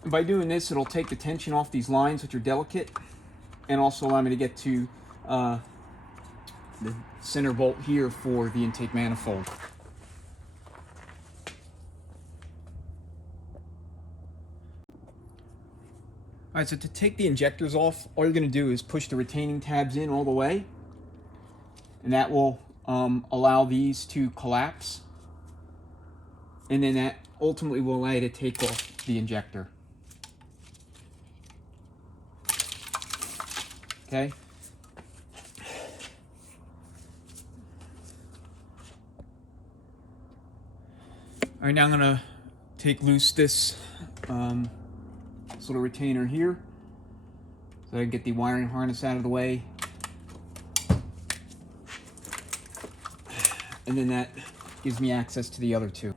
And by doing this, it'll take the tension off these lines, which are delicate, and also allow me to get to the center bolt here for the intake manifold. Alright, so to take the injectors off, all you're going to do is push the retaining tabs in all the way, and that will allow these to collapse, and then that ultimately will allow you to take off the injector. Okay. All right, now I'm gonna take loose this little retainer here, so I can get the wiring harness out of the way, and then that gives me access to the other two.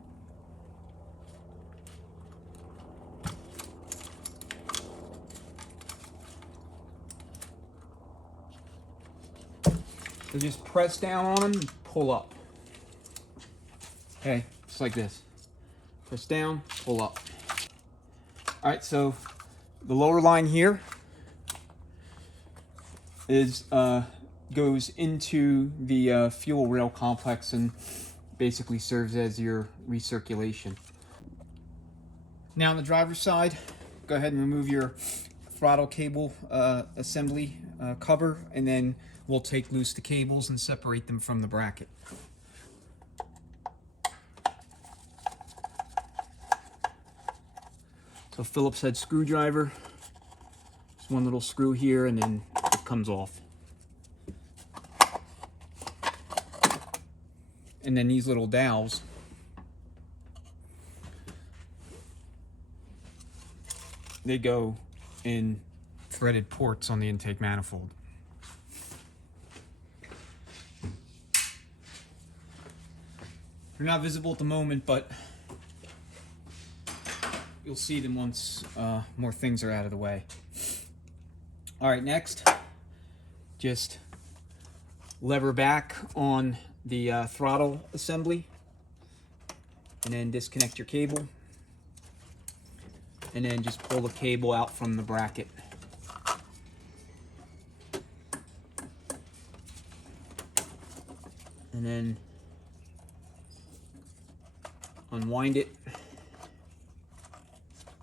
So just press down on them and pull up. Okay, just like this. Press down, pull up. All right, so the lower line here is goes into the fuel rail complex and basically serves as your recirculation. Now on the driver's side, go ahead and remove your throttle cable assembly cover, and then we'll take loose the cables and separate them from the bracket. So Phillips head screwdriver, just one little screw here, and then it comes off. And then these little dowels they go in threaded ports on the intake manifold. They're not visible at the moment, but you'll see them once more things are out of the way. All right, next, just lever back on the throttle assembly and then disconnect your cable. And then just pull the cable out from the bracket. And then unwind it. I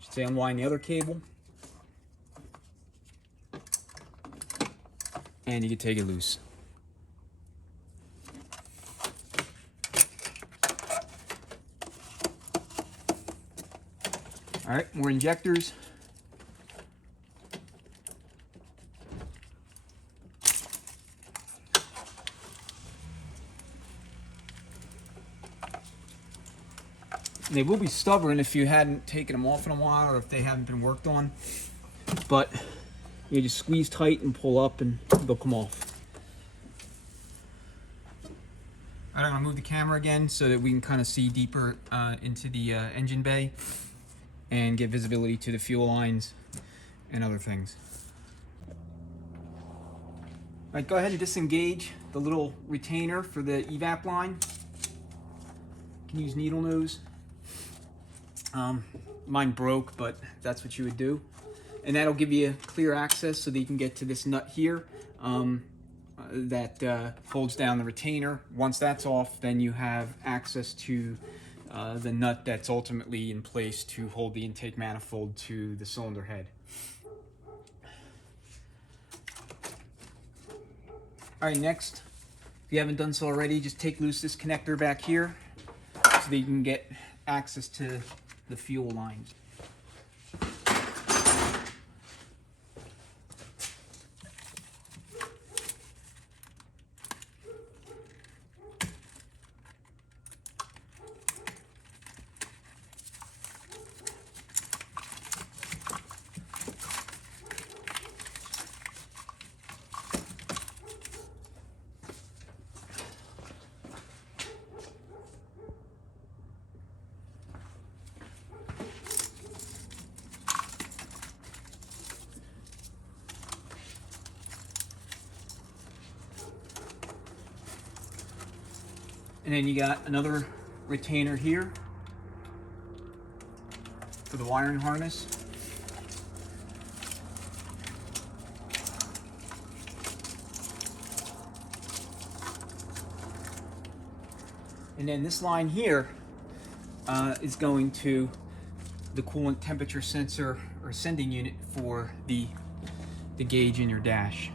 should say unwind the other cable. And you can take it loose. All right, more injectors. They will be stubborn if you hadn't taken them off in a while or if they haven't been worked on. But you just squeeze tight and pull up and they'll come off. All right, I'm gonna move the camera again so that we can kind of see deeper into the engine bay and get visibility to the fuel lines and other things. All right, go ahead and disengage the little retainer for the evap line. You can use needle nose. Mine broke, but that's what you would do. And that'll give you clear access so that you can get to this nut here that folds down the retainer. Once that's off, then you have access to the nut that's ultimately in place to hold the intake manifold to the cylinder head. All right, next, if you haven't done so already, just take loose this connector back here so that you can get access to the fuel lines. And then you got another retainer here for the wiring harness. And then this line here is going to the coolant temperature sensor or sending unit for the gauge in your dash.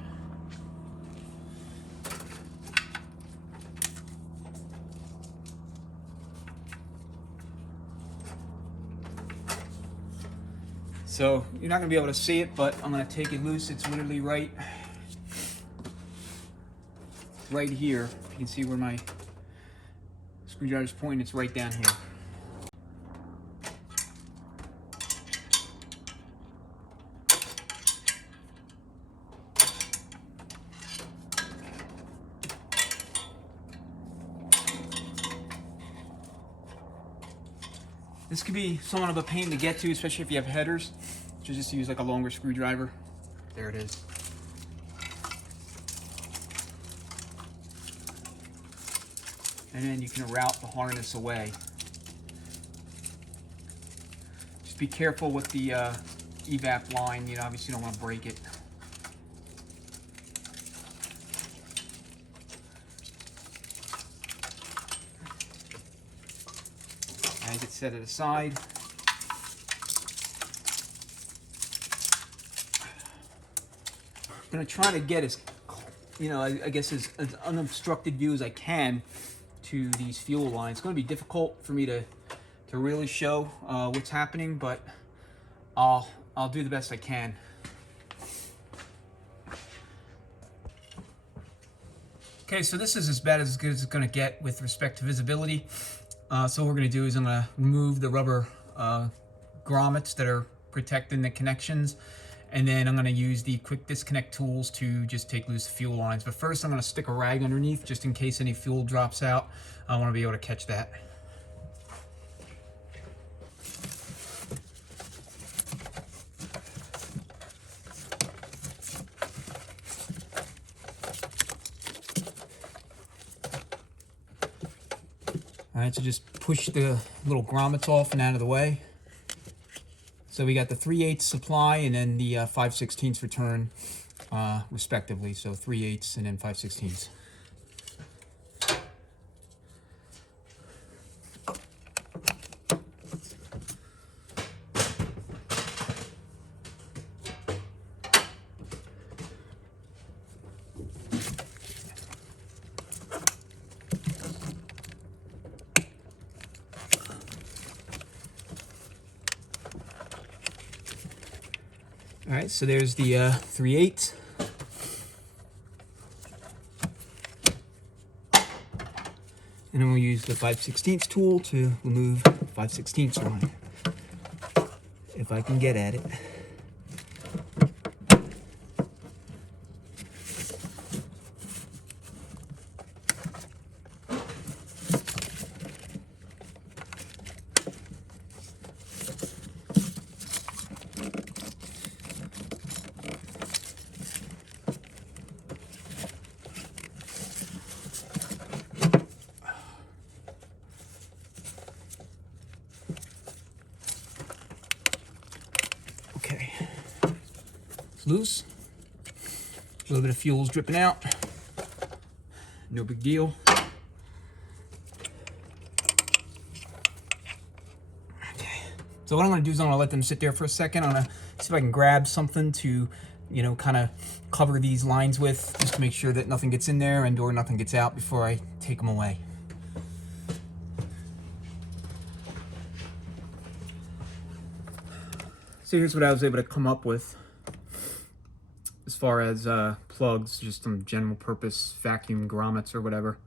So you're not going to be able to see it, but I'm going to take it loose. It's literally right here. You can see where my screwdriver's pointing. It's right down here. This could be somewhat of a pain to get to, especially if you have headers. So just use like a longer screwdriver. There it is. And then you can route the harness away. Just be careful with the evap line. You obviously don't want to break it. I can set it aside. I'm gonna try to get as, I guess as unobstructed view as I can to these fuel lines. It's gonna be difficult for me to really show what's happening, but I'll do the best I can. Okay, so this is as bad as good as it's going to get with respect to visibility. So what we're going to do is I'm going to remove the rubber grommets that are protecting the connections, and then I'm going to use the quick disconnect tools to just take loose the fuel lines. But first I'm going to stick a rag underneath just in case any fuel drops out. I want to be able to catch that. All right, so just push the little grommets off and out of the way. So we got the 3/8 supply and then the 5/16 return, respectively. So 3/8 and then 5/16. All right, so there's the 3/8. And then we'll use the 5/16 tool to remove 5/16 line. If I can get at it. Okay, it's loose. A little bit of fuel's dripping out. No big deal. Okay, so what I'm going to do is I'm going to let them sit there for a second. I'm going to see if I can grab something to, you know, kind of cover these lines with, just to make sure that nothing gets in there and or nothing gets out before I take them away. So here's what I was able to come up with as far as plugs, just some general purpose vacuum grommets or whatever.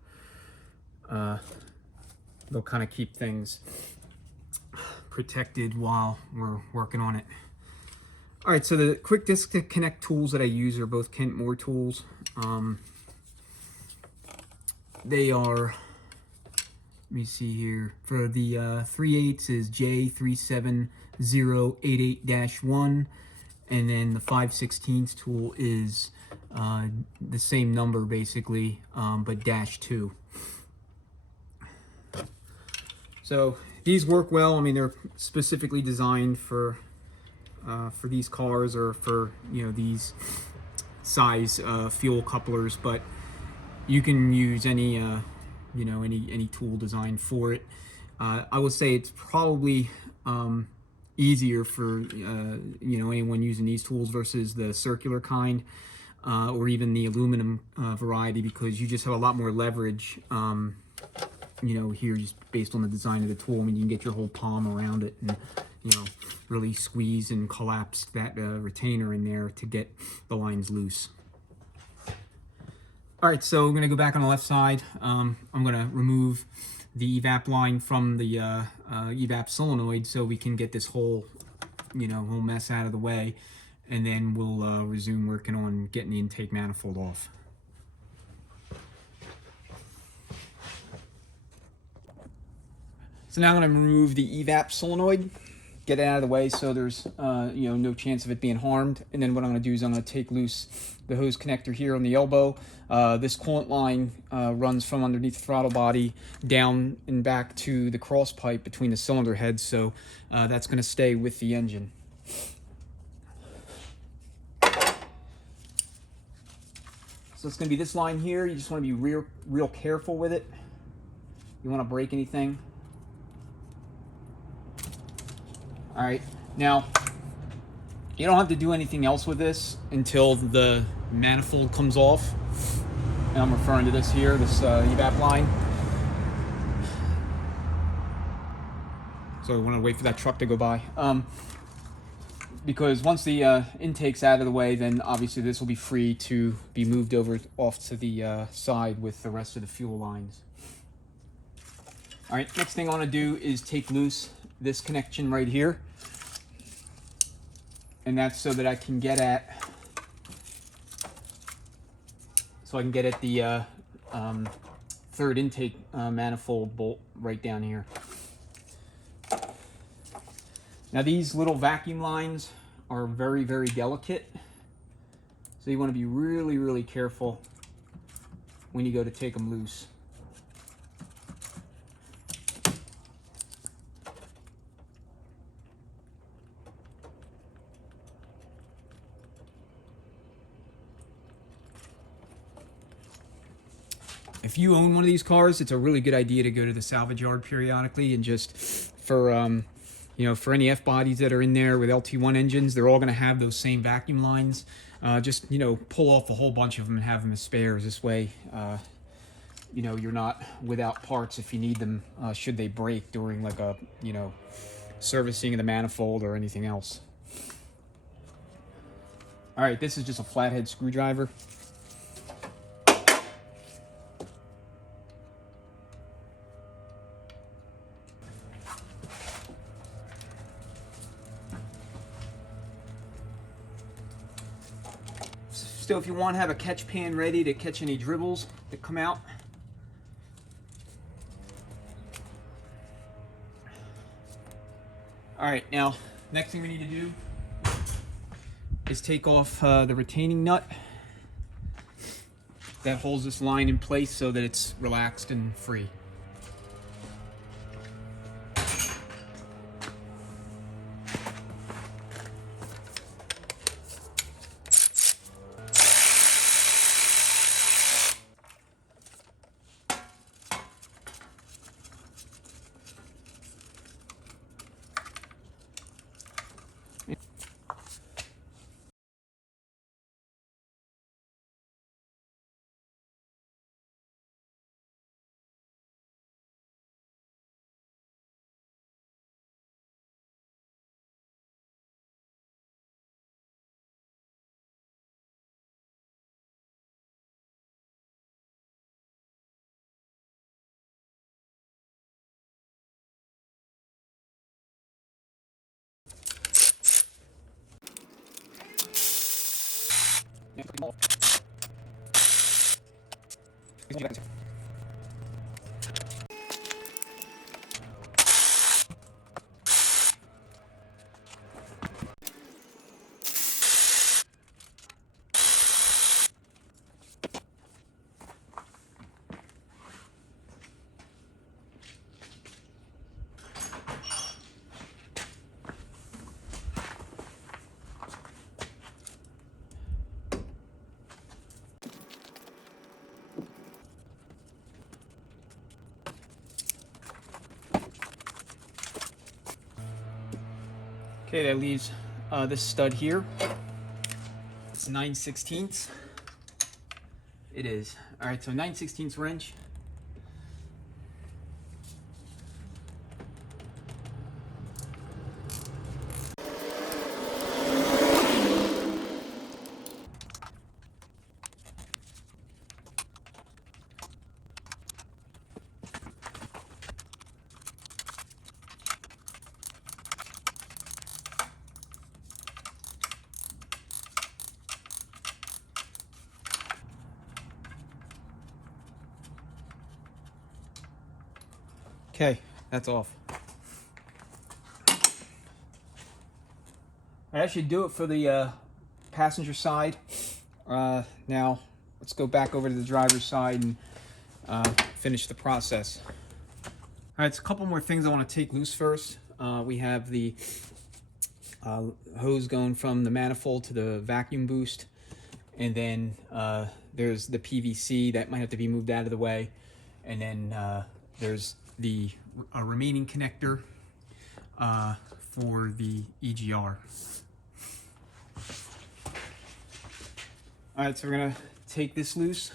They'll kind of keep things protected while we're working on it. All right, so the quick disconnect tools that I use are both Kent Moore tools. They are, let me see here, for the 3/8 is J37088-1, and then the 5/16 tool is the same number basically, but -2. So these work well. I mean, they're specifically designed for these cars or for, you know, these size fuel couplers, but you can use any you know, any tool designed for it. I would say it's probably easier for you know, anyone using these tools versus the circular kind or even the aluminum variety, because you just have a lot more leverage, you know, here, just based on the design of the tool. I mean, you can get your whole palm around it and, you know, really squeeze and collapse that retainer in there to get the lines loose. All right, so I'm going to go back on the left side. I'm going to remove the evap line from the evap solenoid so we can get this whole, you know, whole mess out of the way, and then we'll resume working on getting the intake manifold off. So now I'm going to remove the evap solenoid, get it out of the way so there's you know, no chance of it being harmed. And then what I'm going to do is I'm going to take loose the hose connector here on the elbow. This coolant line runs from underneath the throttle body down and back to the cross pipe between the cylinder heads, so that's going to stay with the engine. So it's going to be this line here. You just want to be real careful with it. You want to break anything. All right, now you don't have to do anything else with this until the manifold comes off. And I'm referring to this here, this evap line. So I want to wait for that truck to go by. because once the intake's out of the way, then obviously this will be free to be moved over off to the side with the rest of the fuel lines. All right, next thing I want to do is take loose this connection right here, and that's so that I can get at the third intake manifold bolt right down here. Now these little vacuum lines are very, very delicate, so you want to be really, really careful when you go to take them loose. If you own one of these cars, it's a really good idea to go to the salvage yard periodically and just for for any F-bodies that are in there with LT1 engines, they're all going to have those same vacuum lines. Just pull off a whole bunch of them and have them as spares. This way, you're not without parts if you need them should they break during like a servicing of the manifold or anything else. All right, this is just a flathead screwdriver. So if you want to have a catch pan ready to catch any dribbles that come out. All right, now next thing we need to do is take off the retaining nut that holds this line in place so that it's relaxed and free. Okay, that leaves this stud here. It's 9/16. It is. All right, so 9/16 wrench. Okay, that's off. That should do it for the passenger side. Now, let's go back over to the driver's side and finish the process. All right, so a couple more things I want to take loose first. We have the hose going from the manifold to the vacuum boost. And then there's the PVC that might have to be moved out of the way. And then there's the remaining connector for the EGR. All right, so we're gonna take this loose.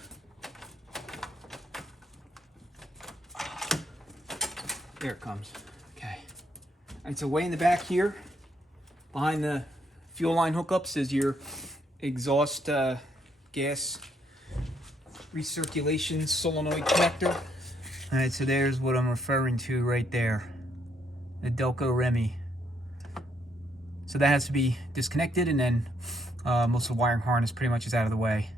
There it comes. Okay. All right, so way in the back here, behind the fuel line hookups is your exhaust gas recirculation solenoid connector. All right, so there's what I'm referring to right there, the Delco Remy. So that has to be disconnected, and then most of the wiring harness pretty much is out of the way.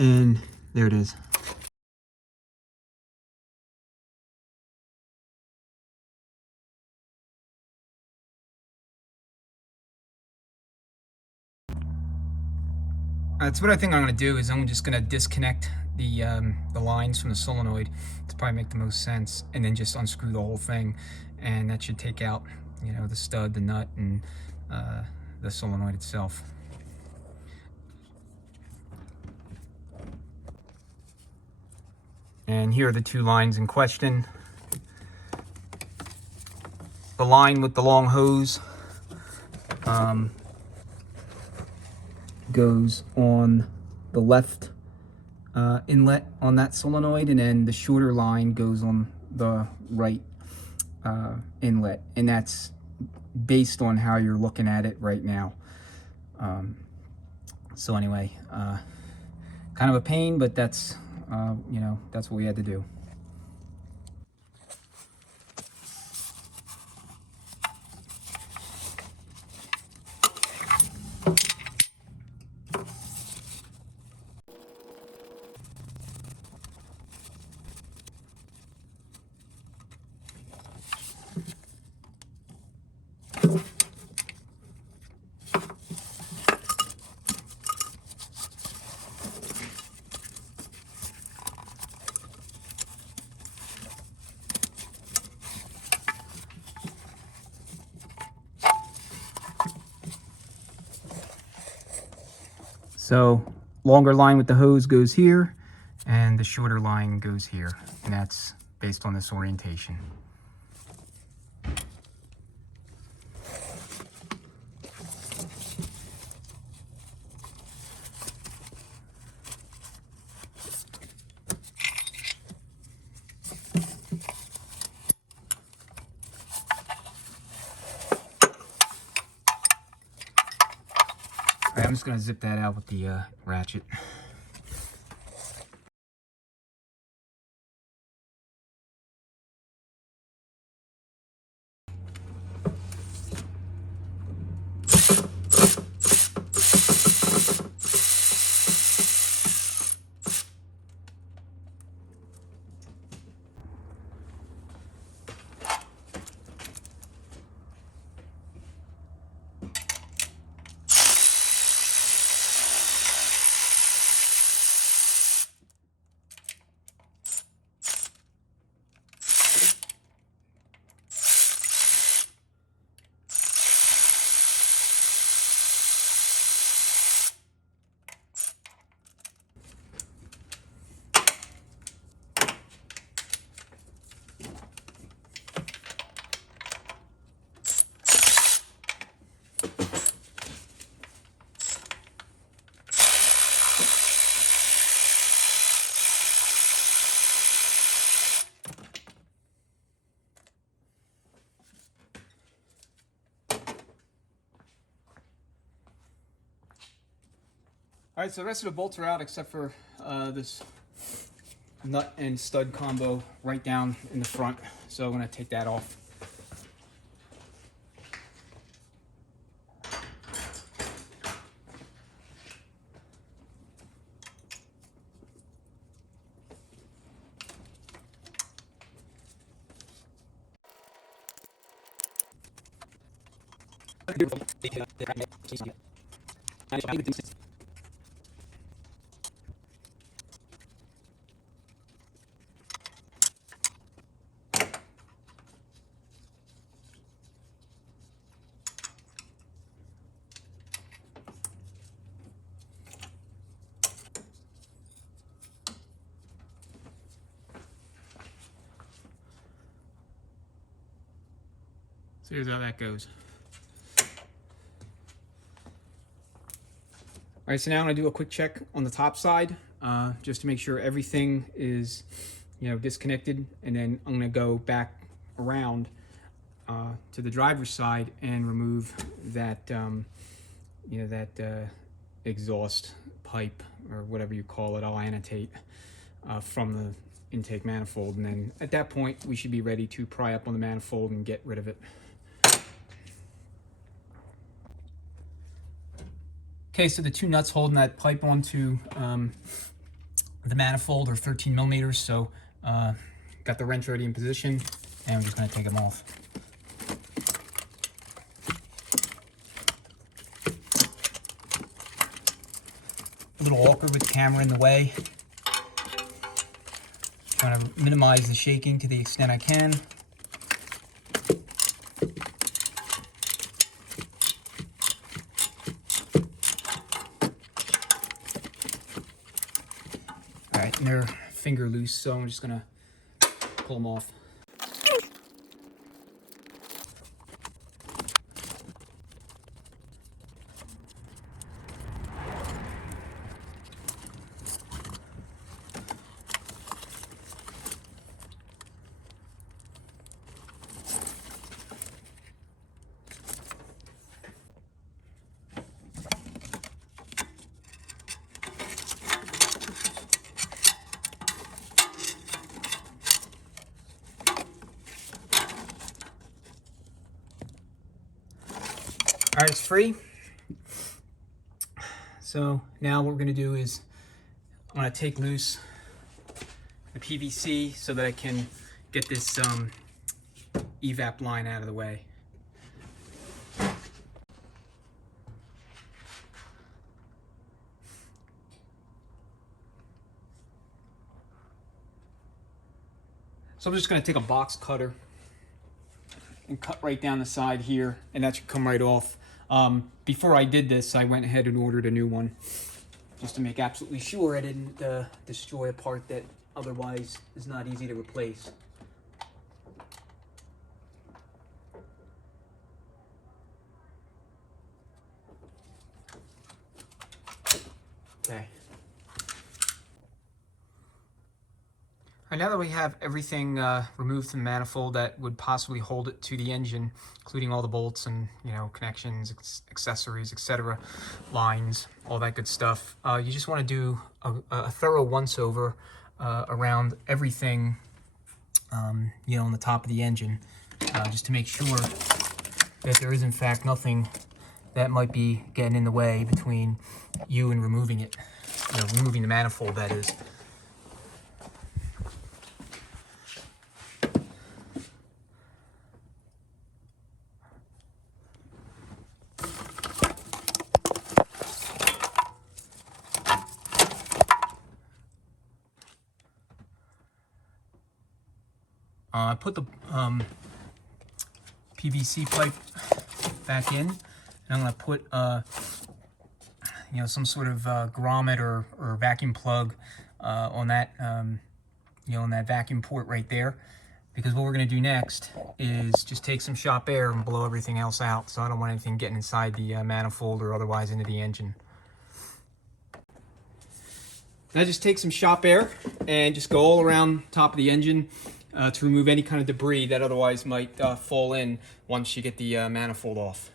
And there it is. So what I think I'm going to do is I'm just going to disconnect the lines from the solenoid to probably make the most sense, and then just unscrew the whole thing, and that should take out, you know, the stud, the nut, and the solenoid itself. And here are the two lines in question. The line with the long hose goes on the left inlet on that solenoid, and then the shorter line goes on the right inlet, and that's based on how you're looking at it right now. So anyway, kind of a pain, but that's you know, that's what we had to do. So longer line with the hose goes here, and the shorter line goes here, and that's based on this orientation. Alright, I'm just going to zip that out with the ratchet. Alright, so the rest of the bolts are out except for this nut and stud combo right down in the front. So I'm going to take that off. So here's how that goes. All right, so now I'm gonna do a quick check on the top side, just to make sure everything is, disconnected, and then I'm gonna go back around to the driver's side and remove that, exhaust pipe or whatever you call it. I'll annotate from the intake manifold, and then at that point we should be ready to pry up on the manifold and get rid of it. Okay, so the two nuts holding that pipe onto the manifold are 13 millimeters, so got the wrench already in position, and I'm just going to take them off. A little awkward with the camera in the way. Trying to minimize the shaking to the extent I can. Alright, and they're finger loose, so I'm just gonna pull them off. All right, it's free. So now what we're gonna do is I'm gonna take loose the PVC so that I can get this evap line out of the way. So I'm just gonna take a box cutter and cut right down the side here, and that should come right off. Before I did this, I went ahead and ordered a new one, just to make absolutely sure I didn't destroy a part that otherwise is not easy to replace. Okay. All right, now that we have everything removed from the manifold that would possibly hold it to the engine, including all the bolts and connections, accessories, etc., lines, all that good stuff, you just want to do a thorough once-over around everything, on the top of the engine, just to make sure that there is in fact nothing that might be getting in the way between you and removing it, removing the manifold, that is. I put the PVC pipe back in, and I'm going to put some sort of grommet or vacuum plug on that on that vacuum port right there, because what we're going to do next is just take some shop air and blow everything else out, so I don't want anything getting inside the manifold or otherwise into the engine. Now just take some shop air and just go all around top of the engine to remove any kind of debris that otherwise might fall in once you get the manifold off.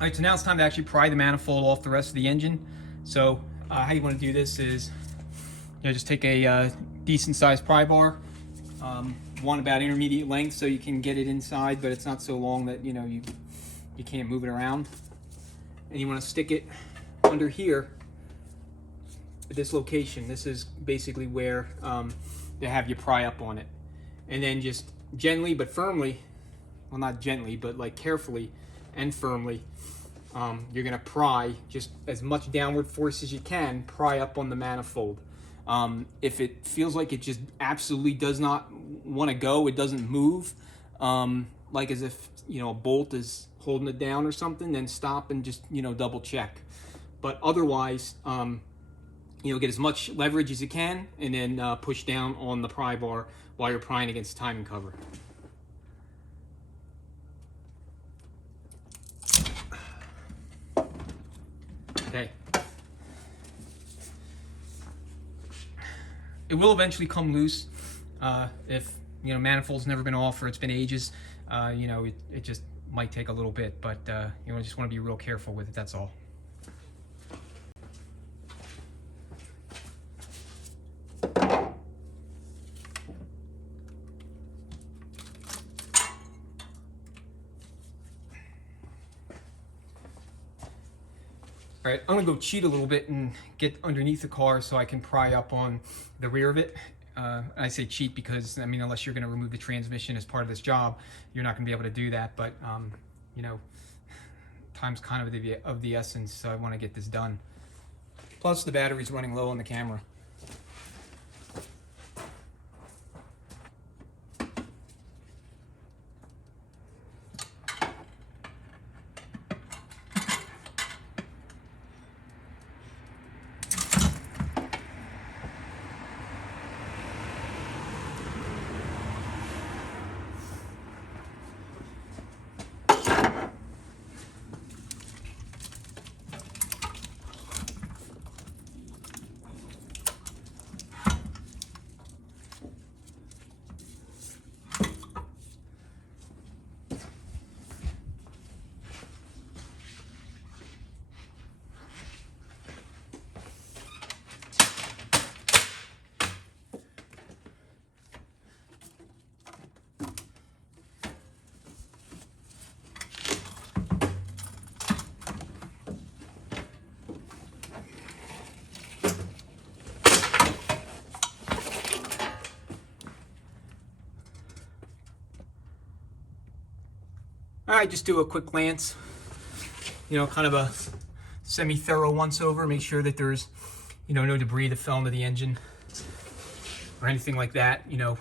All right, so now it's time to actually pry the manifold off the rest of the engine. So how you want to do this is, just take a decent sized pry bar, one about intermediate length, so you can get it inside, but it's not so long that you you can't move it around. And you want to stick it under here at this location. This is basically where they have you pry up on it. And then just gently but firmly, well, not gently, but like carefully and firmly, you're gonna pry just as much downward force as you can, pry up on the manifold. If it feels like it just absolutely does not want to go, it doesn't move, like as if, you know, a bolt is holding it down or something, then stop and just, you know, double check. But otherwise, you know, get as much leverage as you can, and then push down on the pry bar while you're prying against timing cover. Okay. It will eventually come loose if, you know, manifold's never been off or it's been ages. You know, it just might take a little bit, but you know, just want to be real careful with it, that's all. All right, I'm gonna go cheat a little bit and get underneath the car so I can pry up on the rear of it. I say cheat because, I mean, unless you're gonna remove the transmission as part of this job, you're not gonna be able to do that. But, you know, time's kind of the essence, so I wanna get this done. Plus the battery's running low on the camera. All right, just do a quick glance, you know, kind of a semi-thorough once-over, make sure that there's, you know, no debris that fell into the engine or anything like that, you know,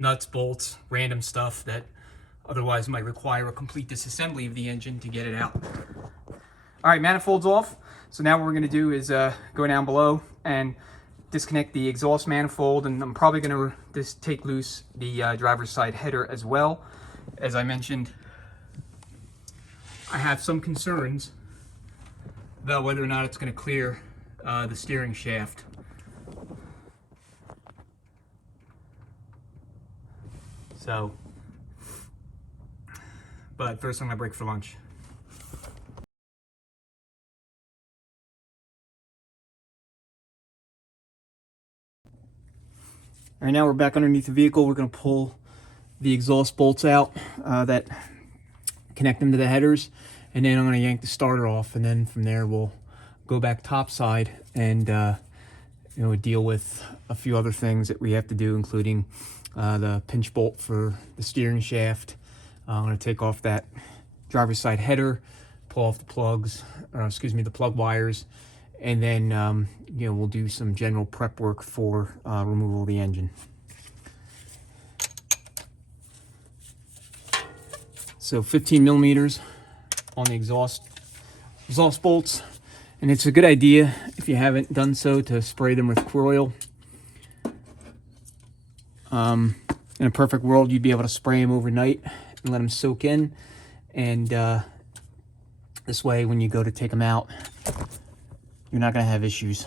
nuts, bolts, random stuff that otherwise might require a complete disassembly of the engine to get it out. All right, manifold's off. So now what we're gonna do is go down below and disconnect the exhaust manifold, and I'm probably gonna just take loose the driver's side header as well. As I mentioned, I have some concerns about whether or not it's going to clear the steering shaft. So, but first I'm going to break for lunch. All right, now we're back underneath the vehicle. We're going to pull the exhaust bolts out that connect them to the headers, and then I'm going to yank the starter off, and then from there we'll go back topside and you know, deal with a few other things that we have to do, including the pinch bolt for the steering shaft. I'm going to take off that driver's side header, pull off the plugs, or excuse me, the plug wires, and then you know, we'll do some general prep work for removal of the engine. So 15 millimeters on the exhaust bolts. And it's a good idea, if you haven't done so, to spray them with Core Oil. In a perfect world, you'd be able to spray them overnight and let them soak in. And this way, when you go to take them out, you're not going to have issues.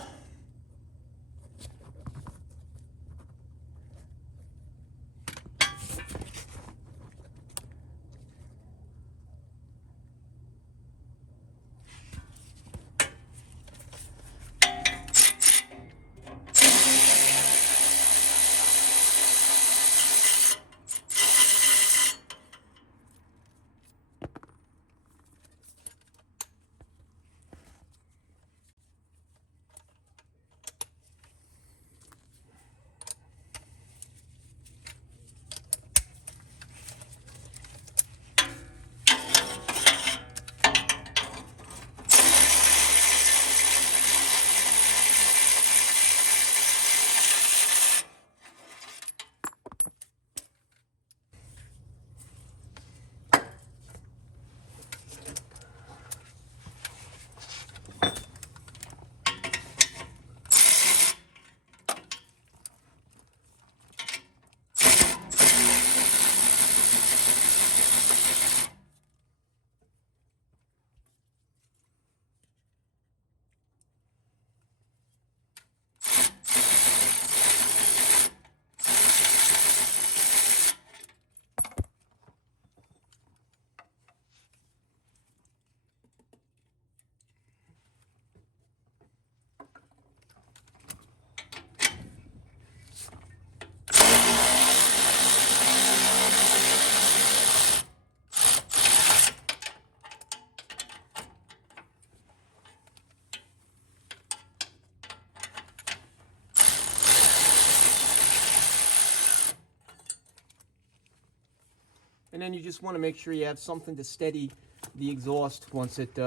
And then you just want to make sure you have something to steady the exhaust once it's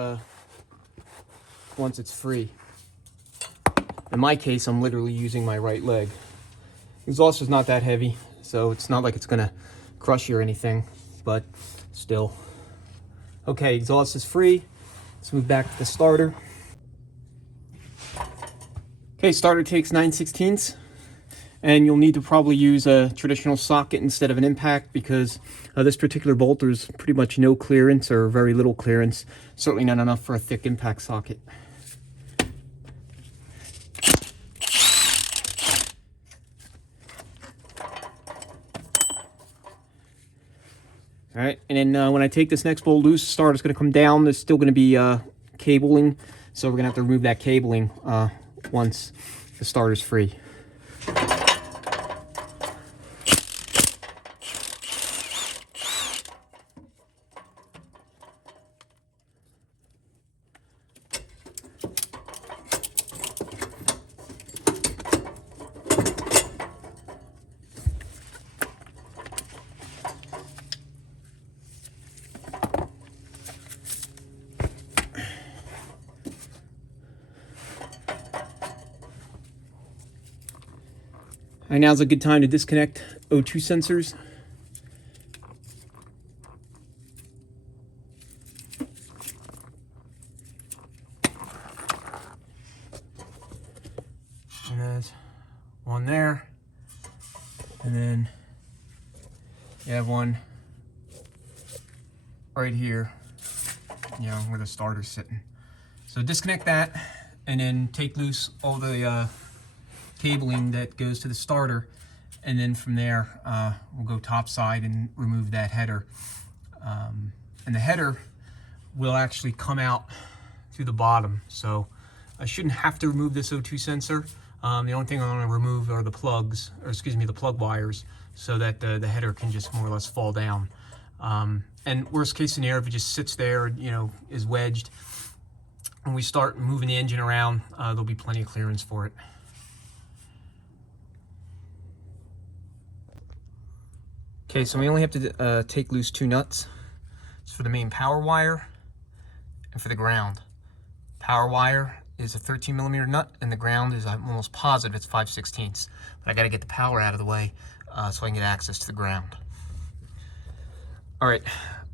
free. In my case, I'm literally using my right leg. Exhaust is not that heavy, so it's not like it's gonna crush you or anything, but still. Okay, exhaust is free. Let's move back to the starter. Okay, starter takes 9/16, and you'll need to probably use a traditional socket instead of an impact because this particular bolt, there's pretty much no clearance or very little clearance. Certainly not enough for a thick impact socket. All right, and then when I take this next bolt loose, the starter's going to come down. There's still going to be cabling, so we're going to have to remove that cabling once the starter's free. All right, now's a good time to disconnect O2 sensors. And there's one there. And then you have one right here, you know, where the starter's sitting. So disconnect that and then take loose all the cabling that goes to the starter, and then from there we'll go top side and remove that header, and the header will actually come out through the bottom, so I shouldn't have to remove this O2 sensor. The only thing I want to remove are the plugs, or excuse me, the plug wires, so that the header can just more or less fall down. And worst case scenario, if it just sits there, you know, is wedged, when we start moving the engine around, there'll be plenty of clearance for it. Okay, so we only have to take loose 2 nuts. It's for the main power wire and for the ground. Power wire is a 13mm nut, and the ground is, I'm almost positive it's 5/16. But I gotta get the power out of the way so I can get access to the ground. All right,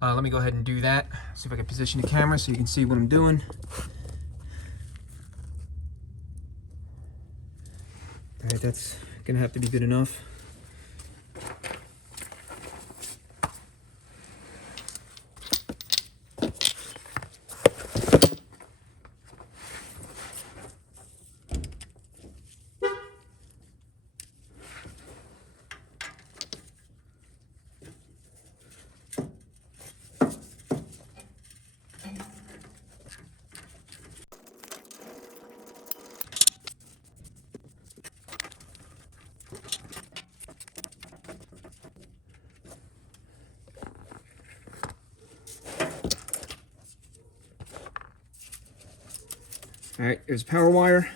let me go ahead and do that. See if I can position the camera so you can see what I'm doing. All right, that's gonna have to be good enough. All right, there's power wire,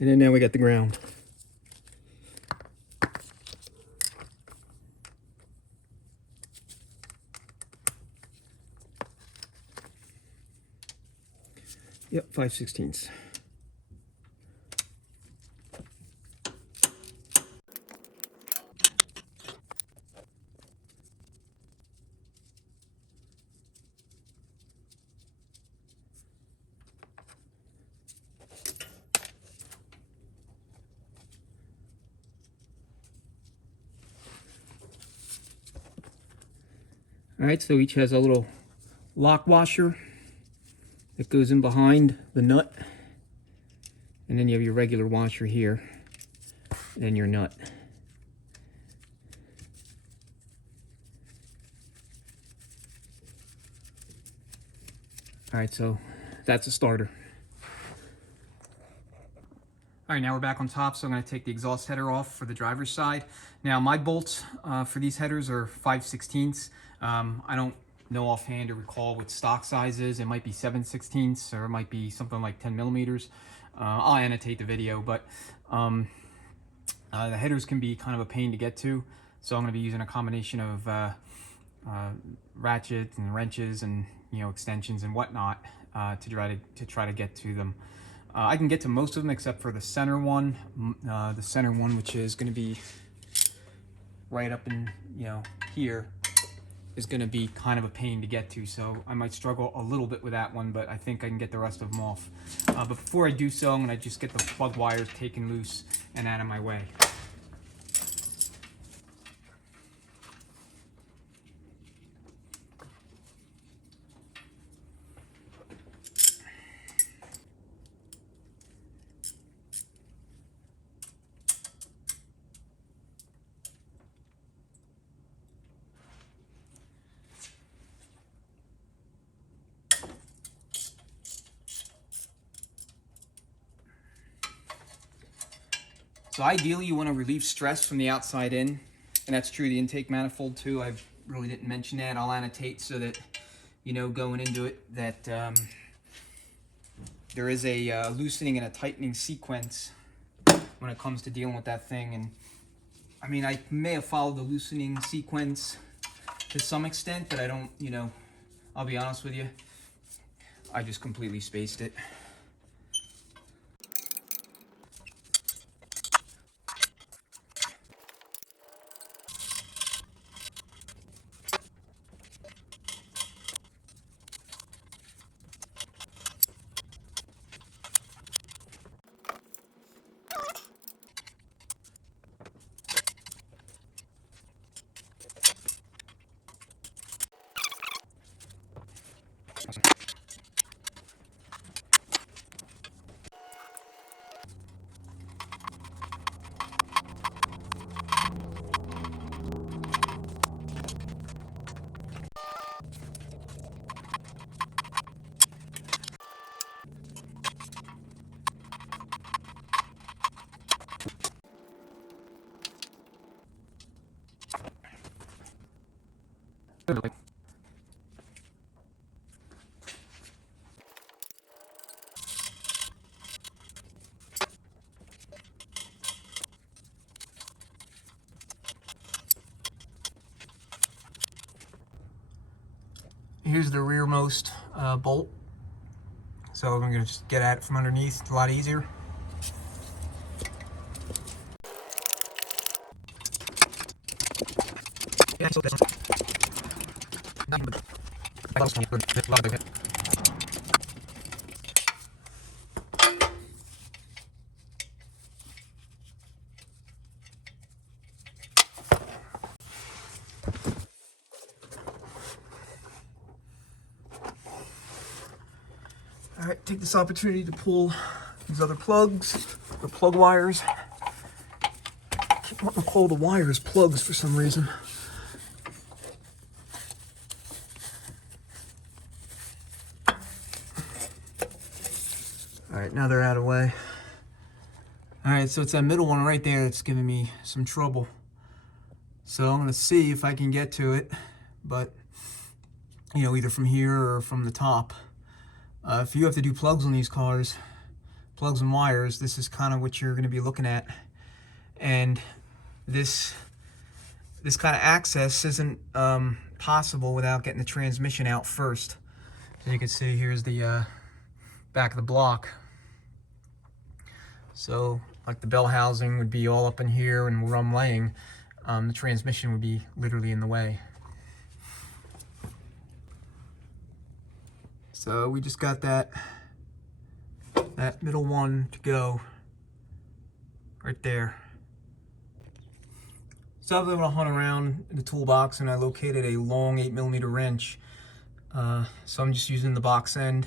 and then now we got the ground. Yep, 5/16. All right, so each has a little lock washer that goes in behind the nut. And then you have your regular washer here, and then your nut. All right, so that's a starter. All right, now we're back on top, so I'm going to take the exhaust header off for the driver's side. Now, my bolts for these headers are 5/16. I don't know offhand or recall what stock size is. It might be 7/16, or it might be something like 10mm. I'll annotate the video, but the headers can be kind of a pain to get to, so I'm going to be using a combination of ratchets and wrenches and extensions and whatnot to try to get to them. I can get to most of them except for the center one. The center one, which is going to be right up in here, is going to be kind of a pain to get to. So I might struggle a little bit with that one, but I think I can get the rest of them off. But before I do so, I'm going to just get the plug wires taken loose and out of my way. So ideally you want to relieve stress from the outside in, and that's true of the intake manifold too. I really didn't mention that. I'll annotate so that going into it that there is a loosening and a tightening sequence when it comes to dealing with that thing. And I mean, I may have followed the loosening sequence to some extent, but I don't, I'll be honest with you, I just completely spaced it. Here's the rearmost bolt. So I'm going to just get at it from underneath. It's a lot easier. All right, take this opportunity to pull these other plugs, or plug wires. I keep wanting to call the wires plugs for some reason. All right, now they're out of the way. All right, so it's that middle one right there that's giving me some trouble. So I'm gonna see if I can get to it, but either from here or from the top. If you have to do plugs on these cars, plugs and wires, this is kind of what you're going to be looking at. And this kind of access isn't possible without getting the transmission out first. As you can see, here's the back of the block. So like the bell housing would be all up in here, and where I'm laying, the transmission would be literally in the way. So we just got that middle one to go right there. So I was able to hunt around in the toolbox and I located a long 8mm wrench. So I'm just using the box end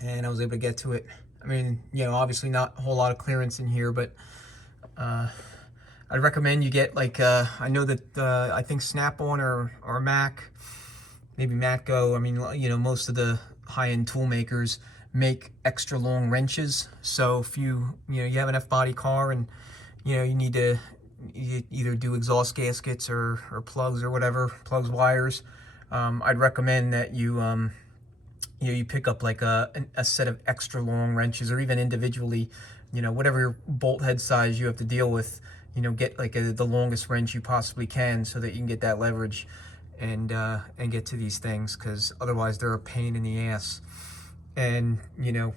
and I was able to get to it. I mean, obviously not a whole lot of clearance in here, but I'd recommend you get like, I know that I think Snap-on or Mac, maybe Matco, I mean, most of the high-end tool makers make extra long wrenches. So if you have an F-body car and, you need to either do exhaust gaskets or plugs or whatever, plugs, wires, I'd recommend that you, you pick up like a set of extra long wrenches, or even individually, whatever your bolt head size you have to deal with, get like the longest wrench you possibly can so that you can get that leverage. and get to these things, because otherwise they're a pain in the ass. And you know,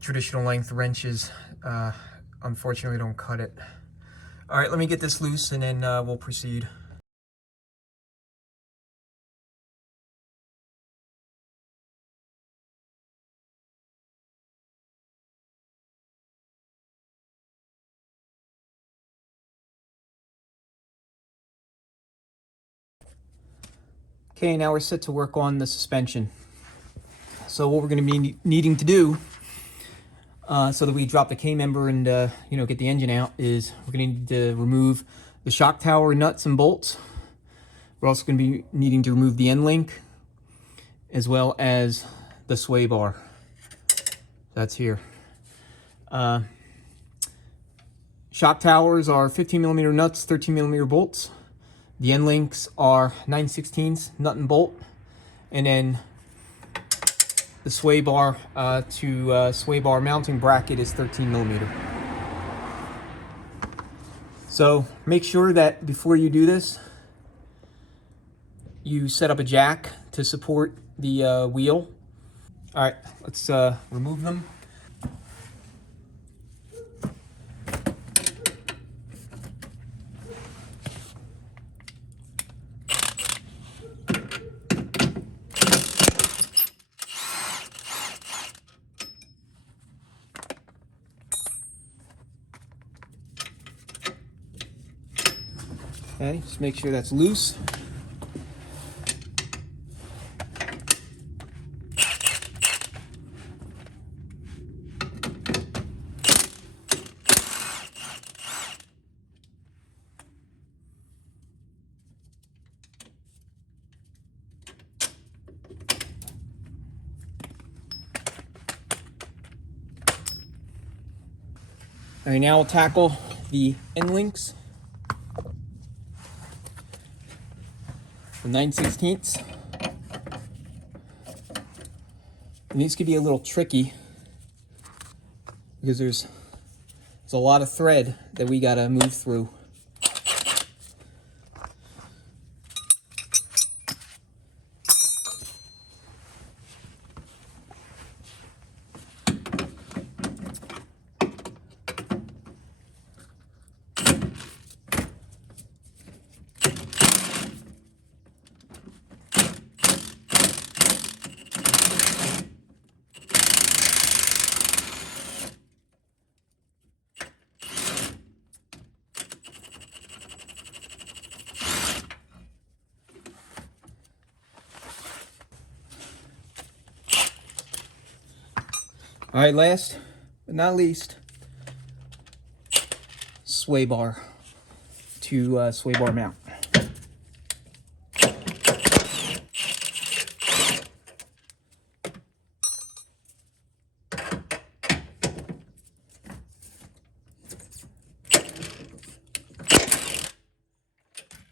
traditional length wrenches unfortunately don't cut it. All right, let me get this loose and then we'll proceed. Okay, now we're set to work on the suspension. So what we're going to be needing to do, so that we drop the K-member and you know, get the engine out, is we're going to need to remove the shock tower nuts and bolts. We're also going to be needing to remove the end link, as well as the sway bar. That's here. Shock towers are 15mm nuts, 13mm bolts. The end links are 9/16 nut and bolt, and then the sway bar to sway bar mounting bracket is 13mm. So make sure that before you do this, you set up a jack to support the wheel. All right, let's remove them. Okay, just make sure that's loose. All right, now we'll tackle the end links. The 9/16. And these could be a little tricky because there's a lot of thread that we gotta move through. All right, last but not least, sway bar to sway bar mount.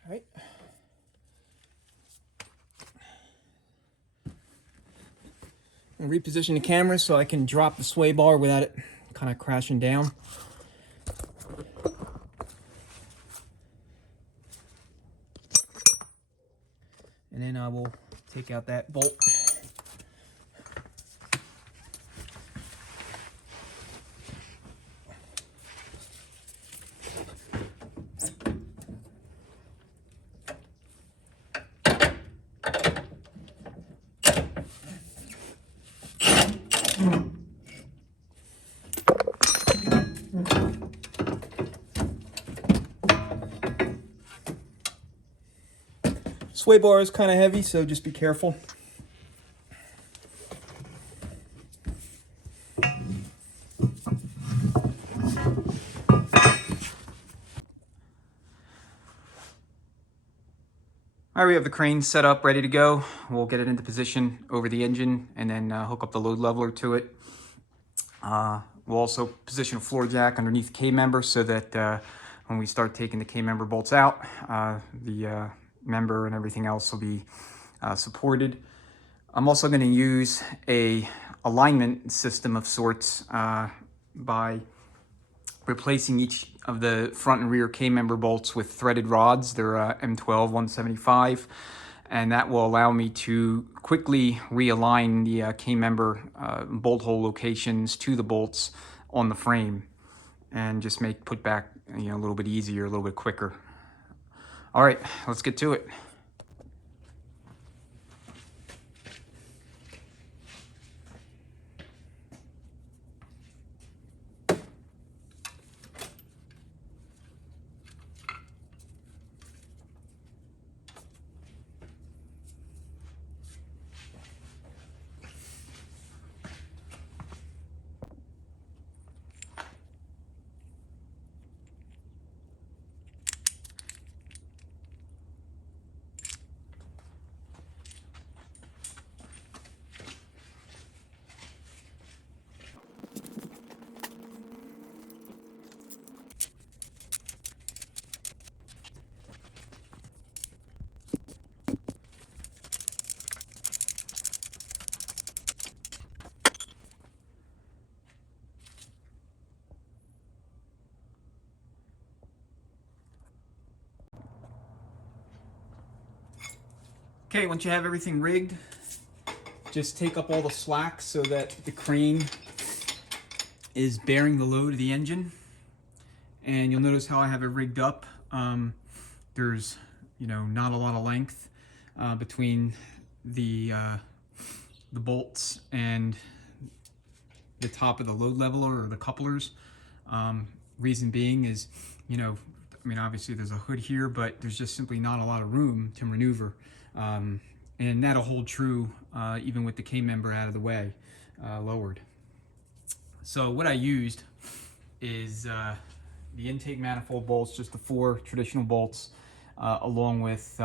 All right. And reposition the camera so I can drop the sway bar without it kind of crashing down. And then I will take out that bolt. Sway bar is kind of heavy, so just be careful. All right, we have the crane set up, ready to go. We'll get it into position over the engine and then hook up the load leveler to it. We'll also position a floor jack underneath the K-member so that when we start taking the K-member bolts out, the member and everything else will be supported. I'm also going to use a alignment system of sorts by replacing each of the front and rear K-member bolts with threaded rods. They're M12 175, and that will allow me to quickly realign the K-member bolt hole locations to the bolts on the frame, and just make put back, you know, a little bit easier, a little bit quicker. All right, let's get to it. Okay, once you have everything rigged, just take up all the slack so that the crane is bearing the load of the engine. And you'll notice how I have it rigged up. There's, you know, not a lot of length between the bolts and the top of the load leveler or the couplers. Reason being is, you know, I mean, obviously there's a hood here, but there's just simply not a lot of room to maneuver. And that'll hold true even with the K-member out of the way, lowered. So what I used is the intake manifold bolts, just the 4 traditional bolts, along with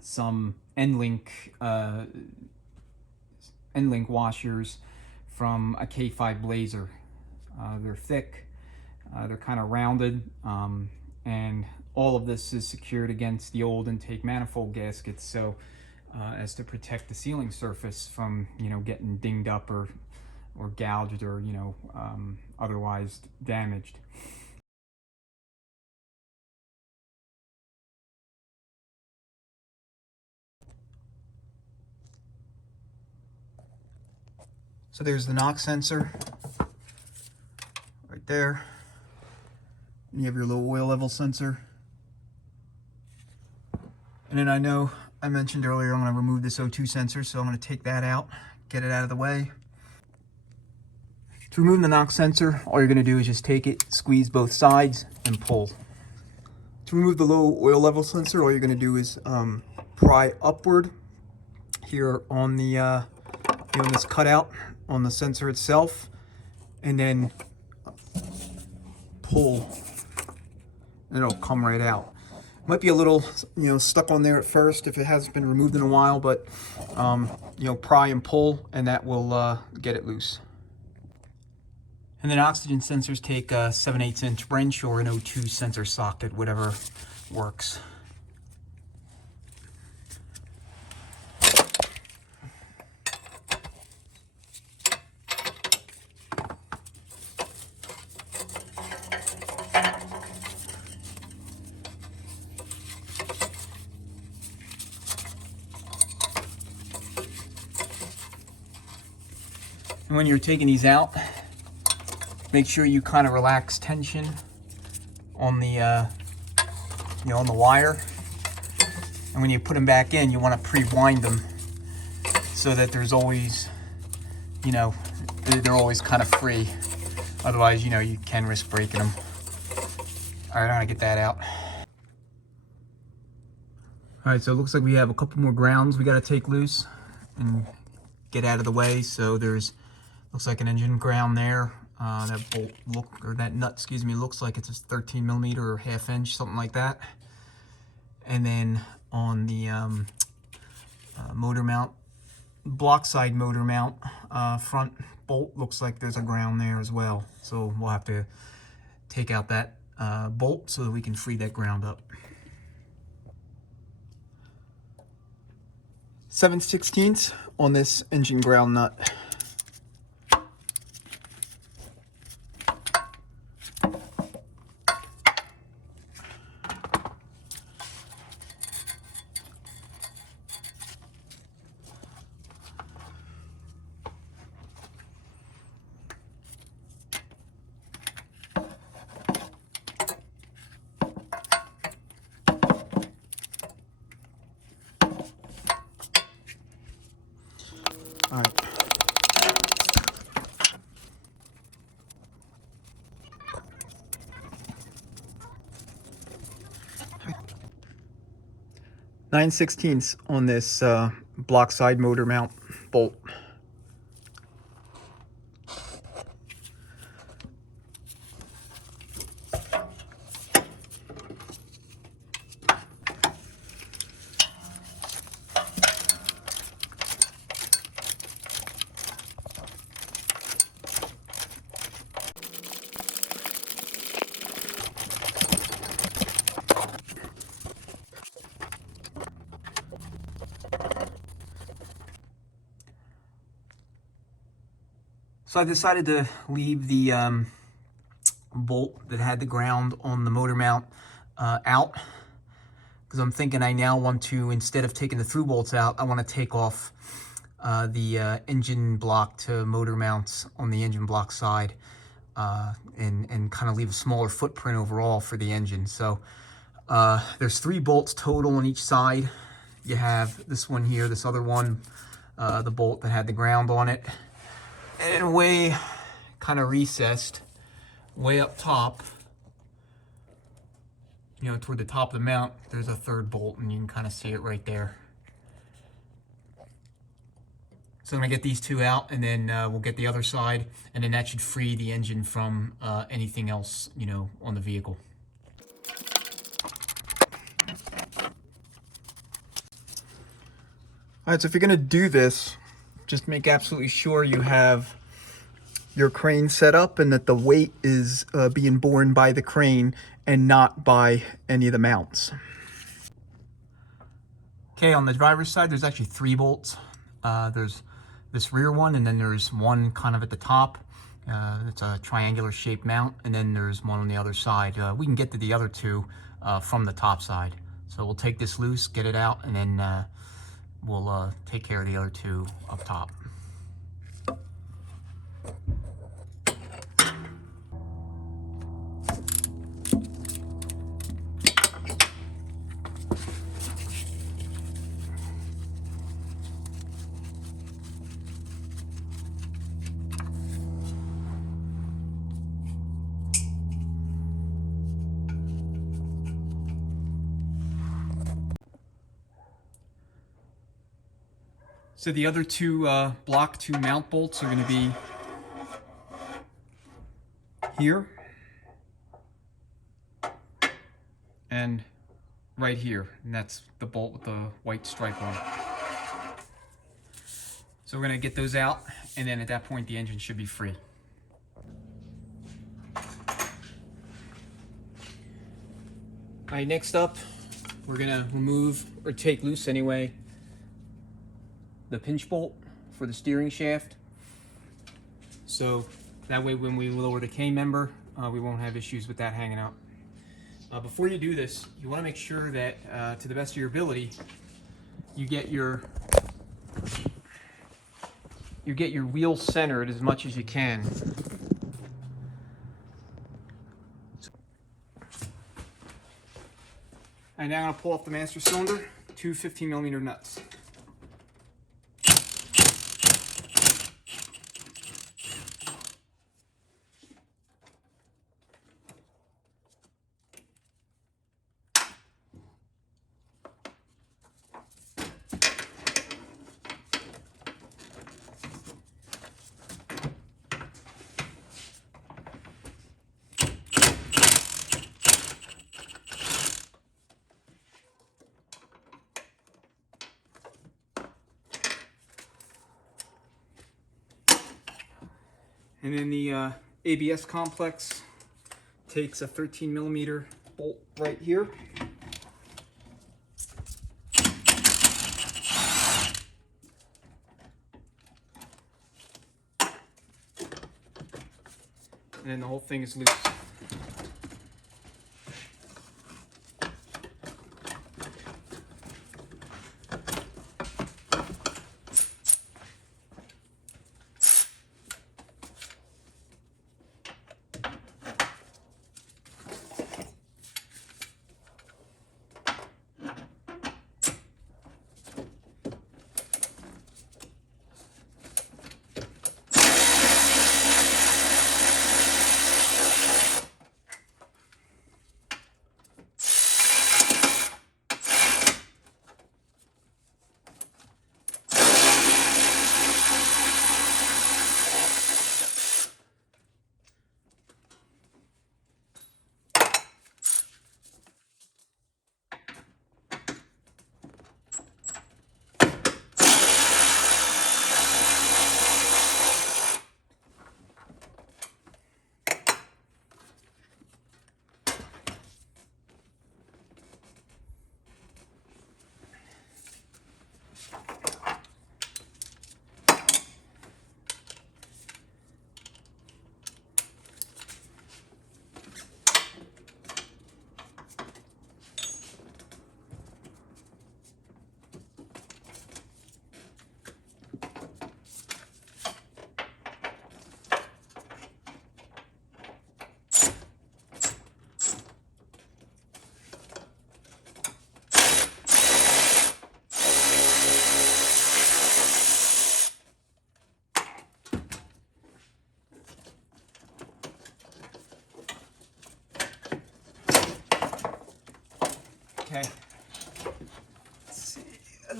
some end-link washers from a K5 Blazer. They're thick, they're kind of rounded, and all of this is secured against the old intake manifold gaskets, so as to protect the sealing surface from, you know, getting dinged up or gouged or, you know, otherwise damaged. So there's the knock sensor right there. You have your low oil level sensor. And then I know I mentioned earlier I'm going to remove this O2 sensor, so I'm going to take that out, get it out of the way. To remove the knock sensor, all you're going to do is just take it, squeeze both sides, and pull. To remove the low oil level sensor, all you're going to do is pry upward here on the on this cutout on the sensor itself, and then pull, and it'll come right out. Might be a little, you know, stuck on there at first if it hasn't been removed in a while, but you know, pry and pull, and that will get it loose. And then oxygen sensors take a 7/8 inch wrench or an O2 sensor socket, whatever works. And when you're taking these out, make sure you kind of relax tension on the, you know, on the wire. And when you put them back in, you want to pre-wind them so that there's always, you know, they're always kind of free. Otherwise, you know, you can risk breaking them. All right, I'm gonna get that out. All right, so it looks like we have a couple more grounds we got to take loose and get out of the way. So there's, looks like an engine ground there. That bolt that nut, excuse me, looks like it's a 13mm or ½ inch, something like that. And then on the motor mount, block side motor mount, front bolt, looks like there's a ground there as well. So we'll have to take out that bolt so that we can free that ground up. 7/16 on this engine ground nut. All right. Nine sixteenths on this block side motor mount bolt. So I decided to leave the bolt that had the ground on the motor mount out, because I'm thinking I now want to, instead of taking the through bolts out, I want to take off the engine block to motor mounts on the engine block side, and kind of leave a smaller footprint overall for the engine. So there's 3 bolts total on each side. You have this one here, this other one, the bolt that had the ground on it, and way kind of recessed, way up top, you know, toward the top of the mount, there's a 3rd bolt, and you can kind of see it right there. So I'm gonna get these 2 out, and then we'll get the other side, and then that should free the engine from anything else, you know, on the vehicle. All right, so if you're gonna do this, just make absolutely sure you have your crane set up and that the weight is being borne by the crane and not by any of the mounts. Okay, on the driver's side, there's actually 3 bolts. There's this rear one, and then there's one kind of at the top. It's a triangular shaped mount, and then there's one on the other side. We can get to the other 2 from the top side. So we'll take this loose, get it out, and then we'll take care of the other 2 up top. So the other 2 block 2 mount bolts are going to be here and right here, and that's the bolt with the white stripe on it. So we're going to get those out, and then at that point the engine should be free. All right, next up, we're going to remove, or take loose anyway, the pinch bolt for the steering shaft, so that way when we lower the K member, we won't have issues with that hanging out. Before you do this, you want to make sure that to the best of your ability you get your wheel centered as much as you can. And now I'm going to pull off the master cylinder, 2 15mm nuts. And then the ABS complex takes a 13mm bolt right here. And then the whole thing is loose.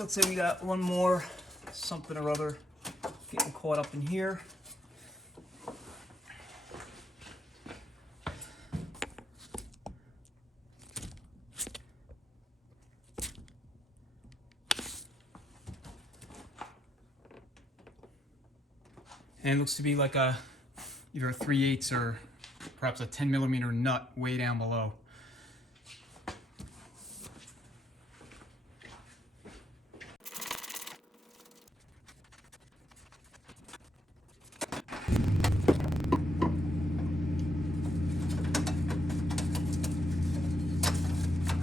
let's say we got one more something or other getting caught up in here. And it looks to be like a either a 3/8 or perhaps a 10mm nut way down below.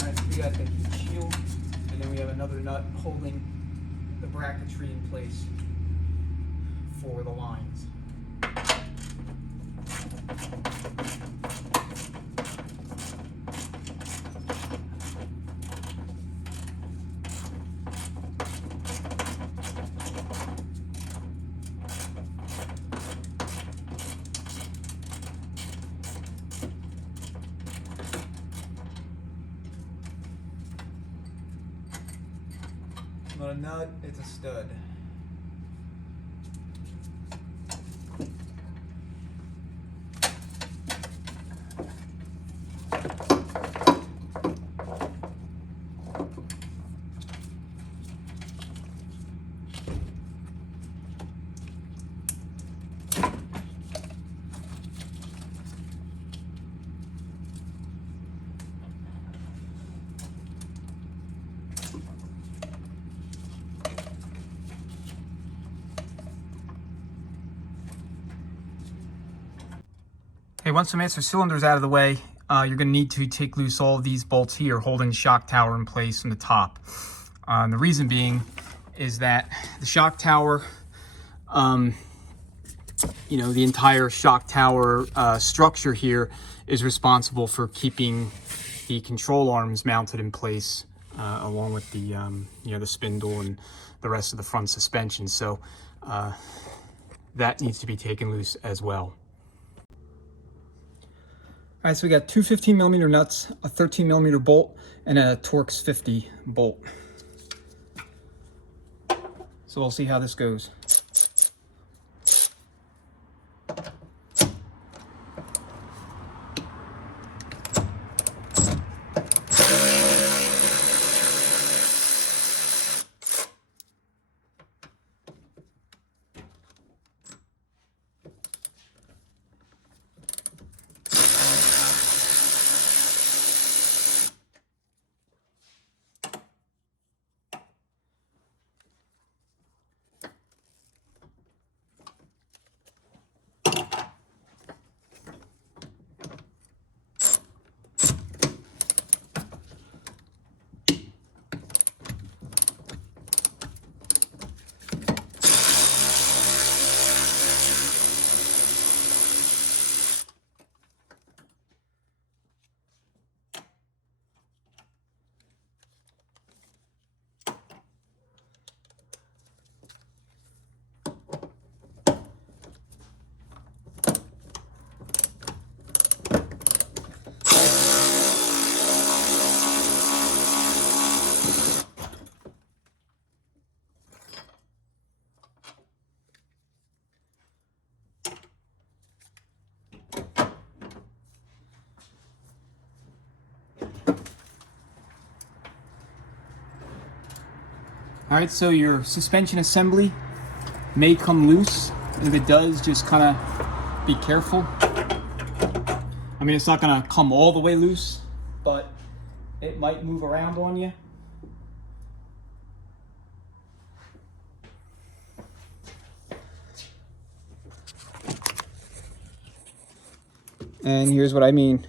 Alright, so we got the heat shield, and then we have another nut holding the bracketry in place for the lines. Not a nut, it's a stud. Okay, once the master cylinder is out of the way, you're going to need to take loose all of these bolts here holding the shock tower in place from the top. And the reason being is that the shock tower, the entire shock tower structure here is responsible for keeping the control arms mounted in place along with the, the spindle and the rest of the front suspension. So that needs to be taken loose as well. All right, so we got two 15mm nuts, a 13mm bolt, and a Torx 50 bolt. So we'll see how this goes. All right, so your suspension assembly may come loose, and if it does, just kind of be careful. I mean, it's not gonna come all the way loose, but it might move around on you. And here's what I mean.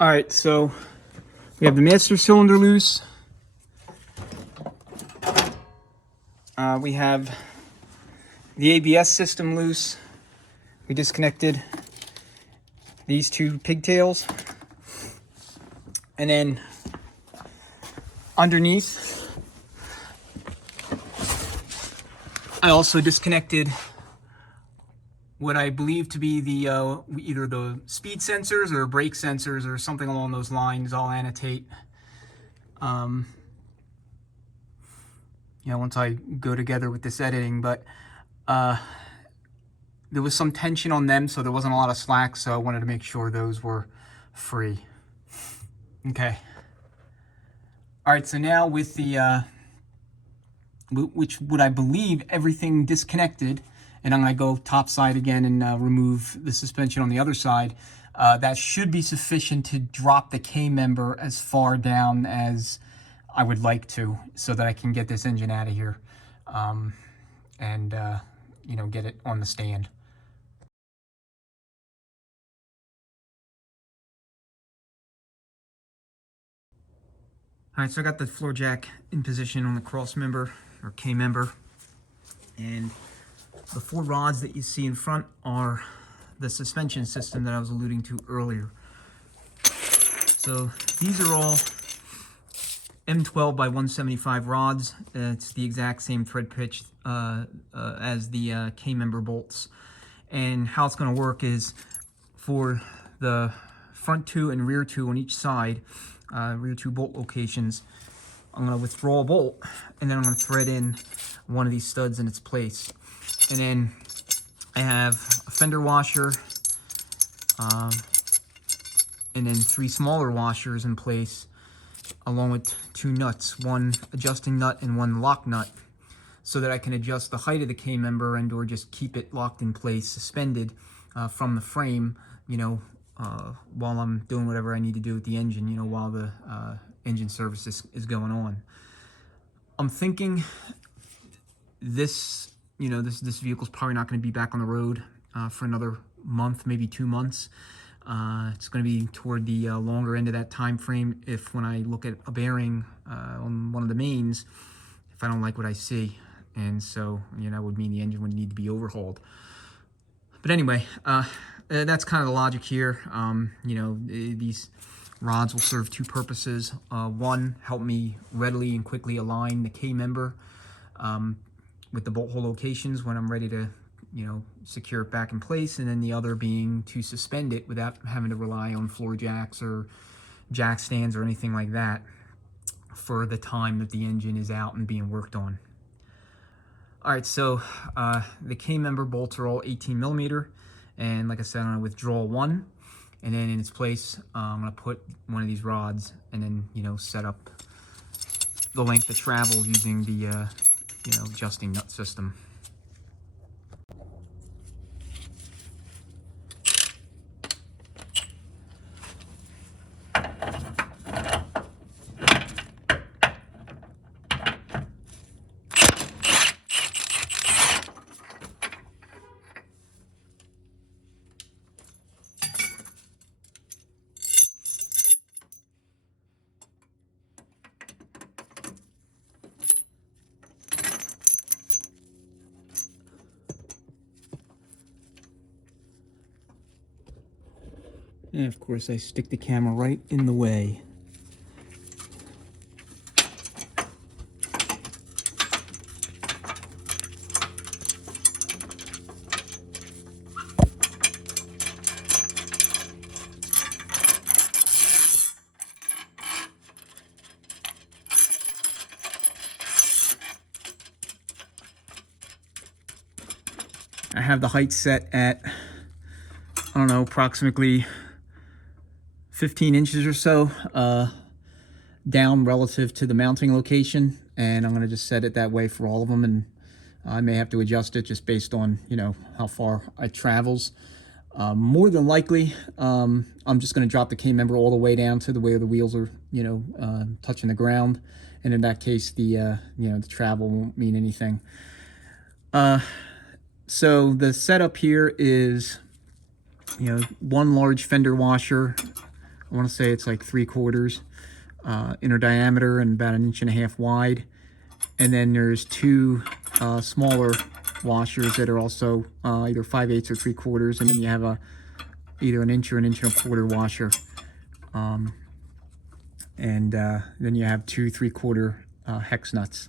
All right, so we have the master cylinder loose. We have the ABS system loose. We disconnected these two pigtails. And then underneath, I also disconnected what I believe to be the either the speed sensors or brake sensors or something along those lines. I'll annotate. You know, once I go together with this editing, but there was some tension on them, so there wasn't a lot of slack, so I wanted to make sure those were free. Okay. All right, so now with the, which would I believe everything disconnected, and I'm gonna go top side again and remove the suspension on the other side, that should be sufficient to drop the K-member as far down as I would like to, so that I can get this engine out of here, and you know, get it on the stand. All right, so I got the floor jack in position on the cross member or K member, and the 4 rods that you see in front are the suspension system that I was alluding to earlier. So these are all M12 by 175 rods. It's the exact same thread pitch as the K member bolts. And how it's going to work is for the front 2 and rear 2 on each side, rear 2 bolt locations, I'm going to withdraw a bolt, and then I'm going to thread in one of these studs in its place. And then I have a fender washer, and then 3 smaller washers in place, along with 2 nuts, one adjusting nut and one lock nut, so that I can adjust the height of the K-member and or just keep it locked in place, suspended from the frame, you know, while I'm doing whatever I need to do with the engine, you know, while the engine service is going on. I'm thinking this, you know, this vehicle's probably not going to be back on the road for another month, maybe 2 months. It's going to be toward the longer end of that time frame if when I look at a bearing on one of the mains, if I don't like what I see. And so, you know, that would mean the engine would need to be overhauled. But anyway, that's kind of the logic here. You know, these rods will serve 2 purposes. One, help me readily and quickly align the K-member with the bolt hole locations when I'm ready to, you know, secure it back in place. And then the other being to suspend it without having to rely on floor jacks or jack stands or anything like that for the time that the engine is out and being worked on. All right, so the K-member bolts are all 18 millimeter. And like I said, I'm gonna withdraw one, and then in its place, I'm gonna put one of these rods and then, you know, set up the length of travel using the, you know, adjusting nut system. And of course, I stick the camera right in the way. I have the height set at, I don't know, approximately 15 inches or so down relative to the mounting location, and I'm going to just set it that way for all of them, and I may have to adjust it just based on, you know, how far it travels. More than likely, I'm just going to drop the K-member all the way down to the way the wheels are, you know, touching the ground, and in that case, the you know, the travel won't mean anything. So the setup here is, you know, one large fender washer. I want to say it's like 3/4 inner diameter and about 1.5 inches wide. And then there's 2 smaller washers that are also either 5/8 or 3/4. And then you have either 1 inch or 1.25 inch washer. And then you have 2 3/4 hex nuts.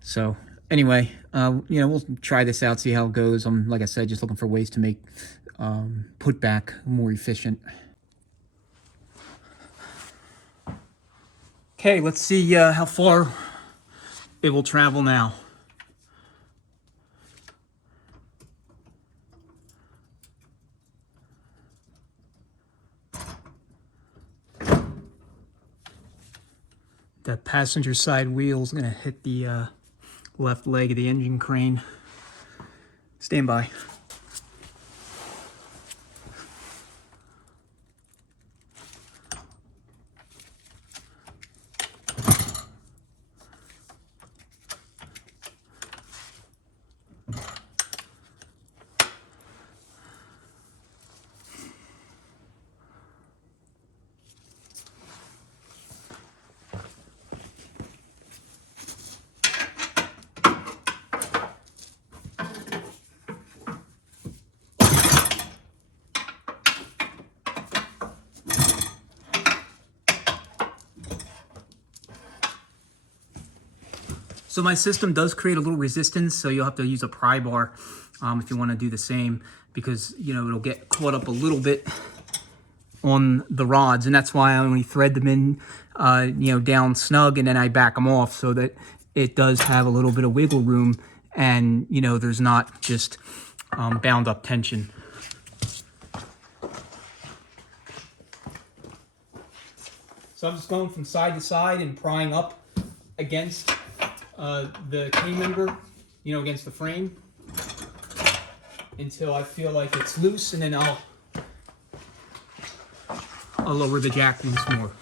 So anyway, we'll try this out, see how it goes. I'm, like I said, just looking for ways to make put back more efficient. Okay, let's see how far it will travel now. The passenger side wheel is going to hit the left leg of the engine crane. Stand by. So my system does create a little resistance, so you'll have to use a pry bar if you want to do the same, because it'll get caught up a little bit on the rods, and that's why I only thread them in down snug, and then I back them off so that it does have a little bit of wiggle room, and there's not just bound up tension. So I'm just going from side to side and prying up against the K-member, against the frame until I feel like it's loose, and then I'll lower the jack once more.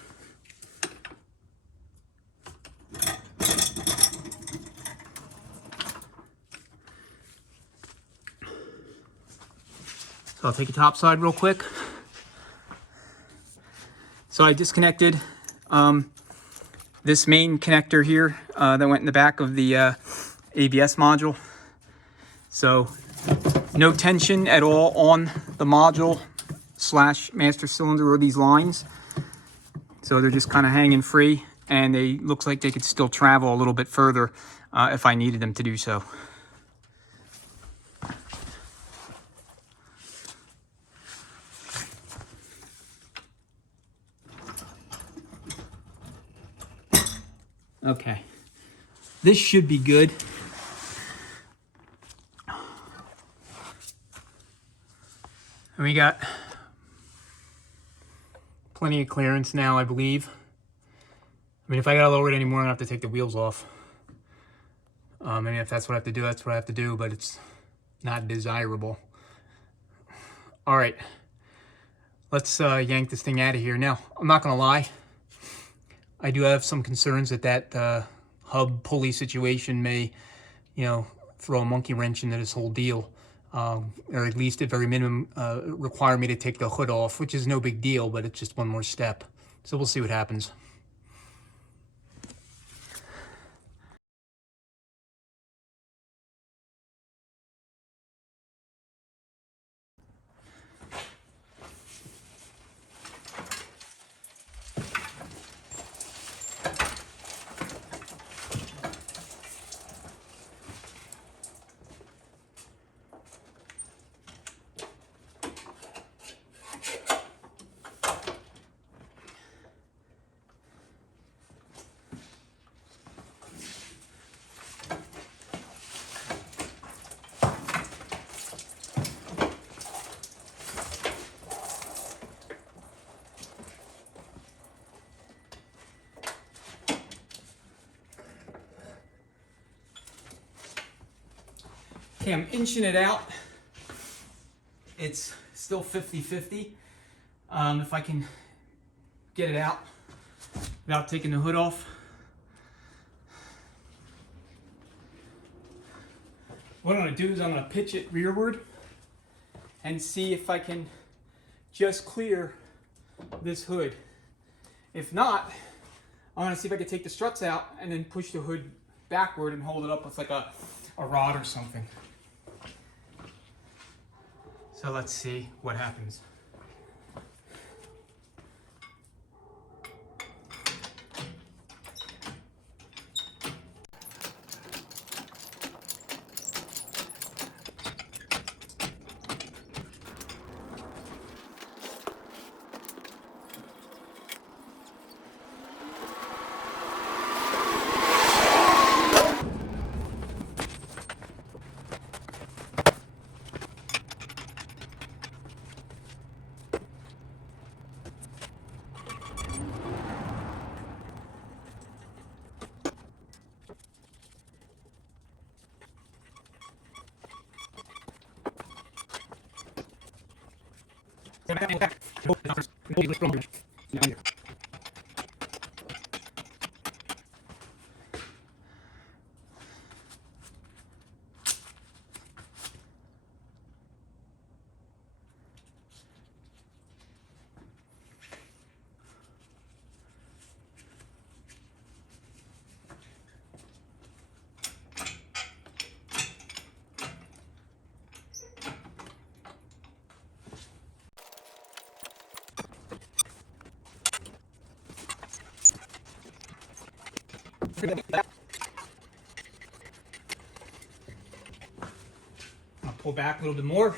So I'll take the top side real quick. So I disconnected this main connector here that went in the back of the ABS module. So no tension at all on the module / master cylinder or these lines. So they're just kind of hanging free, and they looks like they could still travel a little bit further if I needed them to do so. Okay, this should be good. And we got plenty of clearance now, I believe. I mean, if I gotta lower it anymore, I'm gonna have to take the wheels off. I mean, if that's what I have to do, that's what I have to do, but it's not desirable. All right, let's yank this thing out of here. Now, I'm not gonna lie. I do have some concerns that hub pulley situation may, throw a monkey wrench into this whole deal, or at least at very minimum require me to take the hood off, which is no big deal, but it's just one more step. So we'll see what happens. Okay, I'm inching it out. It's still 50-50. If I can get it out without taking the hood off. What I'm gonna do is I'm gonna pitch it rearward and see if I can just clear this hood. If not, I'm gonna see if I can take the struts out and then push the hood backward and hold it up with like a rod or something. So let's see what happens. I'll pull back a little bit more.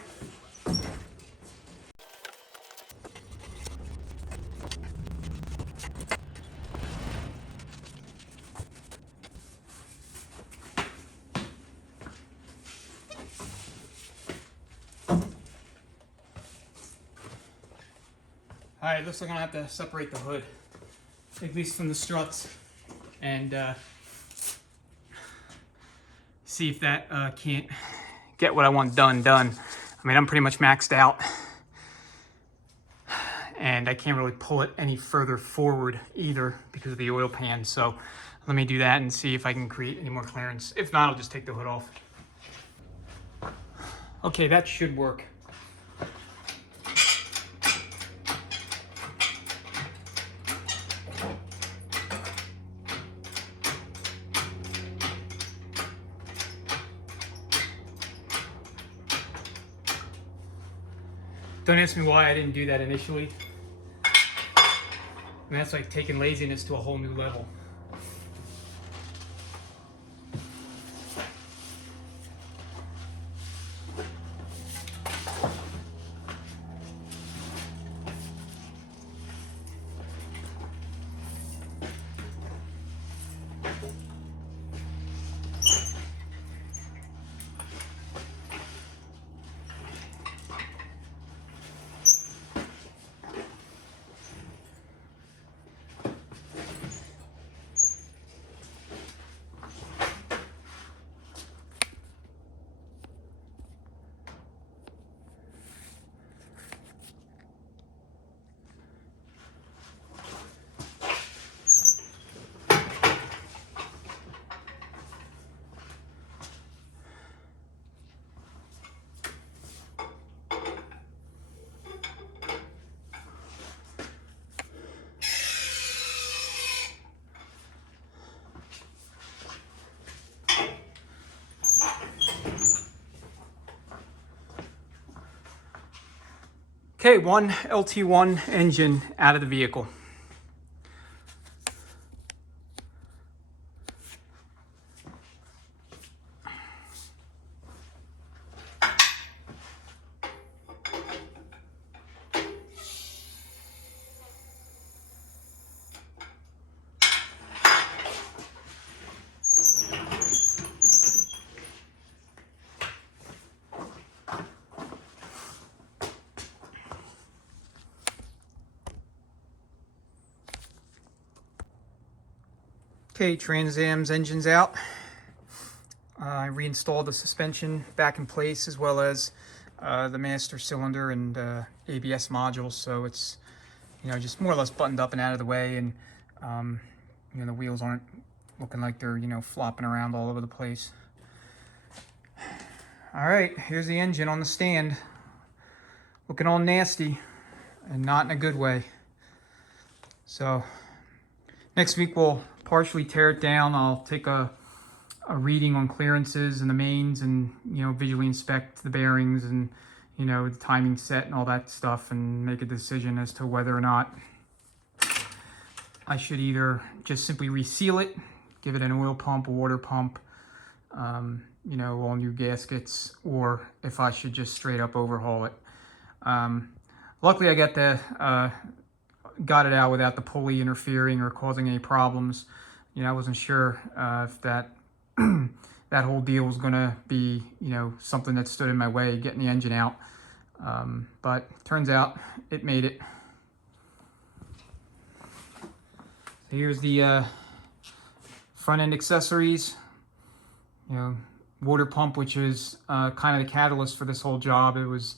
Alright, looks like I'm going to have to separate the hood, at least from the struts, and see if that can't get what I want done. I mean, I'm pretty much maxed out, and I can't really pull it any further forward either because of the oil pan. So let me do that and see if I can create any more clearance. If not, I'll just take the hood off. Okay, that should work. Don't ask me why I didn't do that initially. I mean, that's like taking laziness to a whole new level. Okay, one LT1 engine out of the vehicle. Okay, Trans Am's engine's out. I reinstalled the suspension back in place as well as the master cylinder and ABS modules, so it's, you know, just more or less buttoned up and out of the way, and you know, the wheels aren't looking like they're, you know, flopping around all over the place. All right, here's the engine on the stand, looking all nasty and not in a good way. So next week we'll partially tear it down. I'll take a reading on clearances and the mains, and, you know, visually inspect the bearings and, you know, the timing set and all that stuff, and make a decision as to whether or not I should either just simply reseal it, give it an oil pump, a water pump, you know, all new gaskets, or if I should just straight up overhaul it. Luckily I got it out without the pulley interfering or causing any problems. You know, I wasn't sure if that that whole deal was gonna be, you know, something that stood in my way getting the engine out. But turns out it made it. So here's the front end accessories. You know, water pump, which is kind of the catalyst for this whole job. It was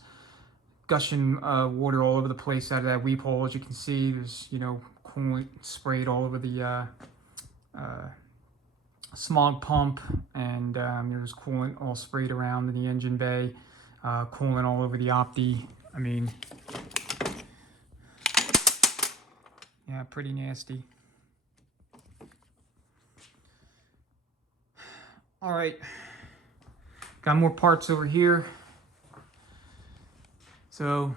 gushing water all over the place out of that weep hole. As you can see, there's, you know, coolant sprayed all over the smog pump, and there's coolant all sprayed around in the engine bay, coolant all over the opti. I mean, yeah, pretty nasty. All right, got more parts over here. So,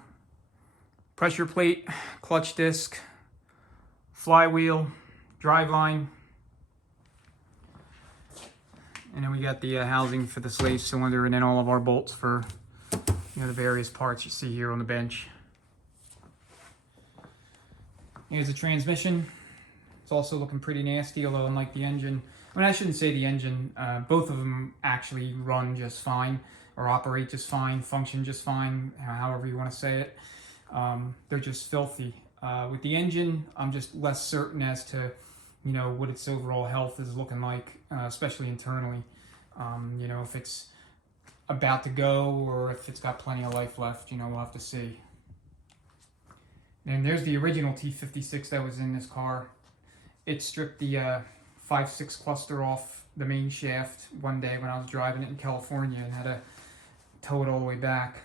pressure plate, clutch disc, flywheel, driveline, and then we got the housing for the slave cylinder, and then all of our bolts for, you know, the various parts you see here on the bench. Here's the transmission. It's also looking pretty nasty, although unlike the engine, I mean, I shouldn't say the engine, both of them actually run just fine, or operate just fine, function just fine, however you want to say it. They're just filthy. With the engine, I'm just less certain as to, you know, what its overall health is looking like, especially internally. You know, if it's about to go or if it's got plenty of life left, you know, we'll have to see. And there's the original T56 that was in this car. It stripped the 5.6 cluster off the main shaft one day when I was driving it in California and had to tow it all the way back.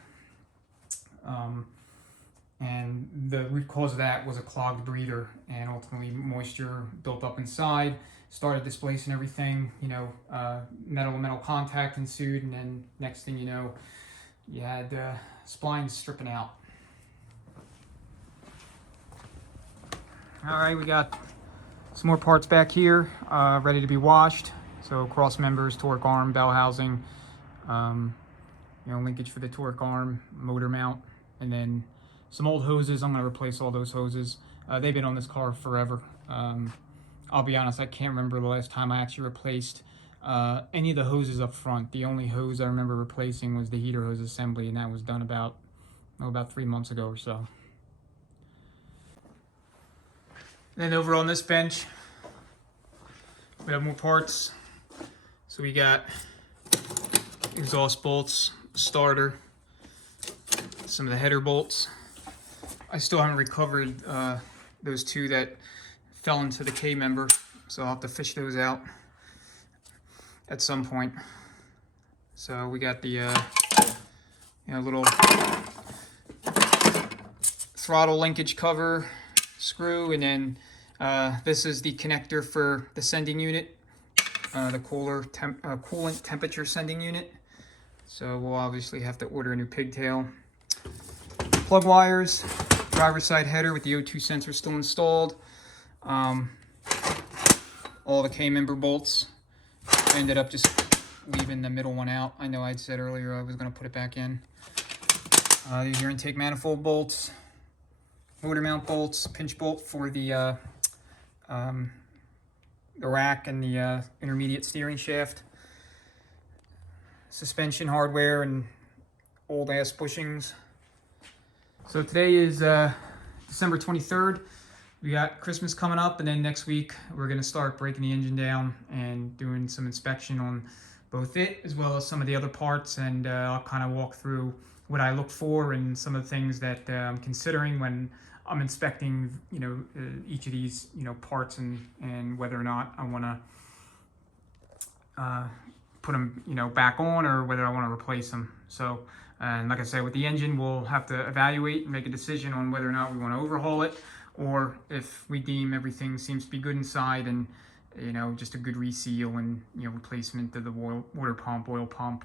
And the root cause of that was a clogged breather, and ultimately moisture built up inside, started displacing everything, you know, metal contact ensued, and then next thing you know, you had splines stripping out. All right, we got some more parts back here, ready to be washed. So cross members, torque arm, bell housing, you know, linkage for the torque arm, motor mount, and then some old hoses. I'm going to replace all those hoses. They've been on this car forever. I'll be honest, I can't remember the last time I actually replaced any of the hoses up front. The only hose I remember replacing was the heater hose assembly, and that was done about 3 months ago or so. And then over on this bench, we have more parts. So we got exhaust bolts, starter, some of the header bolts. I still haven't recovered those two that fell into the K member, so I'll have to fish those out at some point. So we got the you know, little throttle linkage cover screw, and then this is the connector for the sending unit, the coolant temperature sending unit. So we'll obviously have to order a new pigtail. Plug wires, driver's side header with the O2 sensor still installed. All the K-member bolts. I ended up just leaving the middle one out. I know I'd said earlier I was going to put it back in. These are intake manifold bolts, motor mount bolts, pinch bolt for the rack and the intermediate steering shaft, suspension hardware, and old ass bushings. So today is December 23rd. We got Christmas coming up, and then next week we're going to start breaking the engine down and doing some inspection on both it as well as some of the other parts, and I'll kind of walk through what I look for and some of the things that I'm considering when I'm inspecting, you know, each of these, you know, parts, and whether or not I want to put them, you know, back on, or whether I want to replace them. So, and like I said, with the engine, we'll have to evaluate and make a decision on whether or not we want to overhaul it, or if we deem everything seems to be good inside, and, you know, just a good reseal and, you know, replacement of the water pump, oil pump,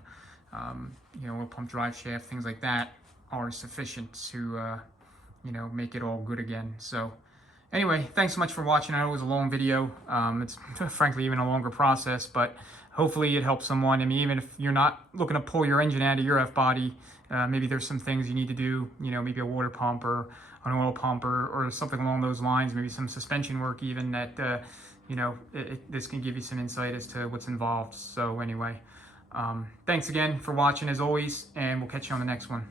you know, oil pump drive shaft, things like that are sufficient to, you know, make it all good again. So anyway, thanks so much for watching. I know it was a long video. It's frankly even a longer process, but hopefully it helps someone. I mean, even if you're not looking to pull your engine out of your F-body, maybe there's some things you need to do, you know, maybe a water pump or an oil pump or something along those lines, maybe some suspension work even, that, you know, this can give you some insight as to what's involved. So anyway, thanks again for watching as always, and we'll catch you on the next one.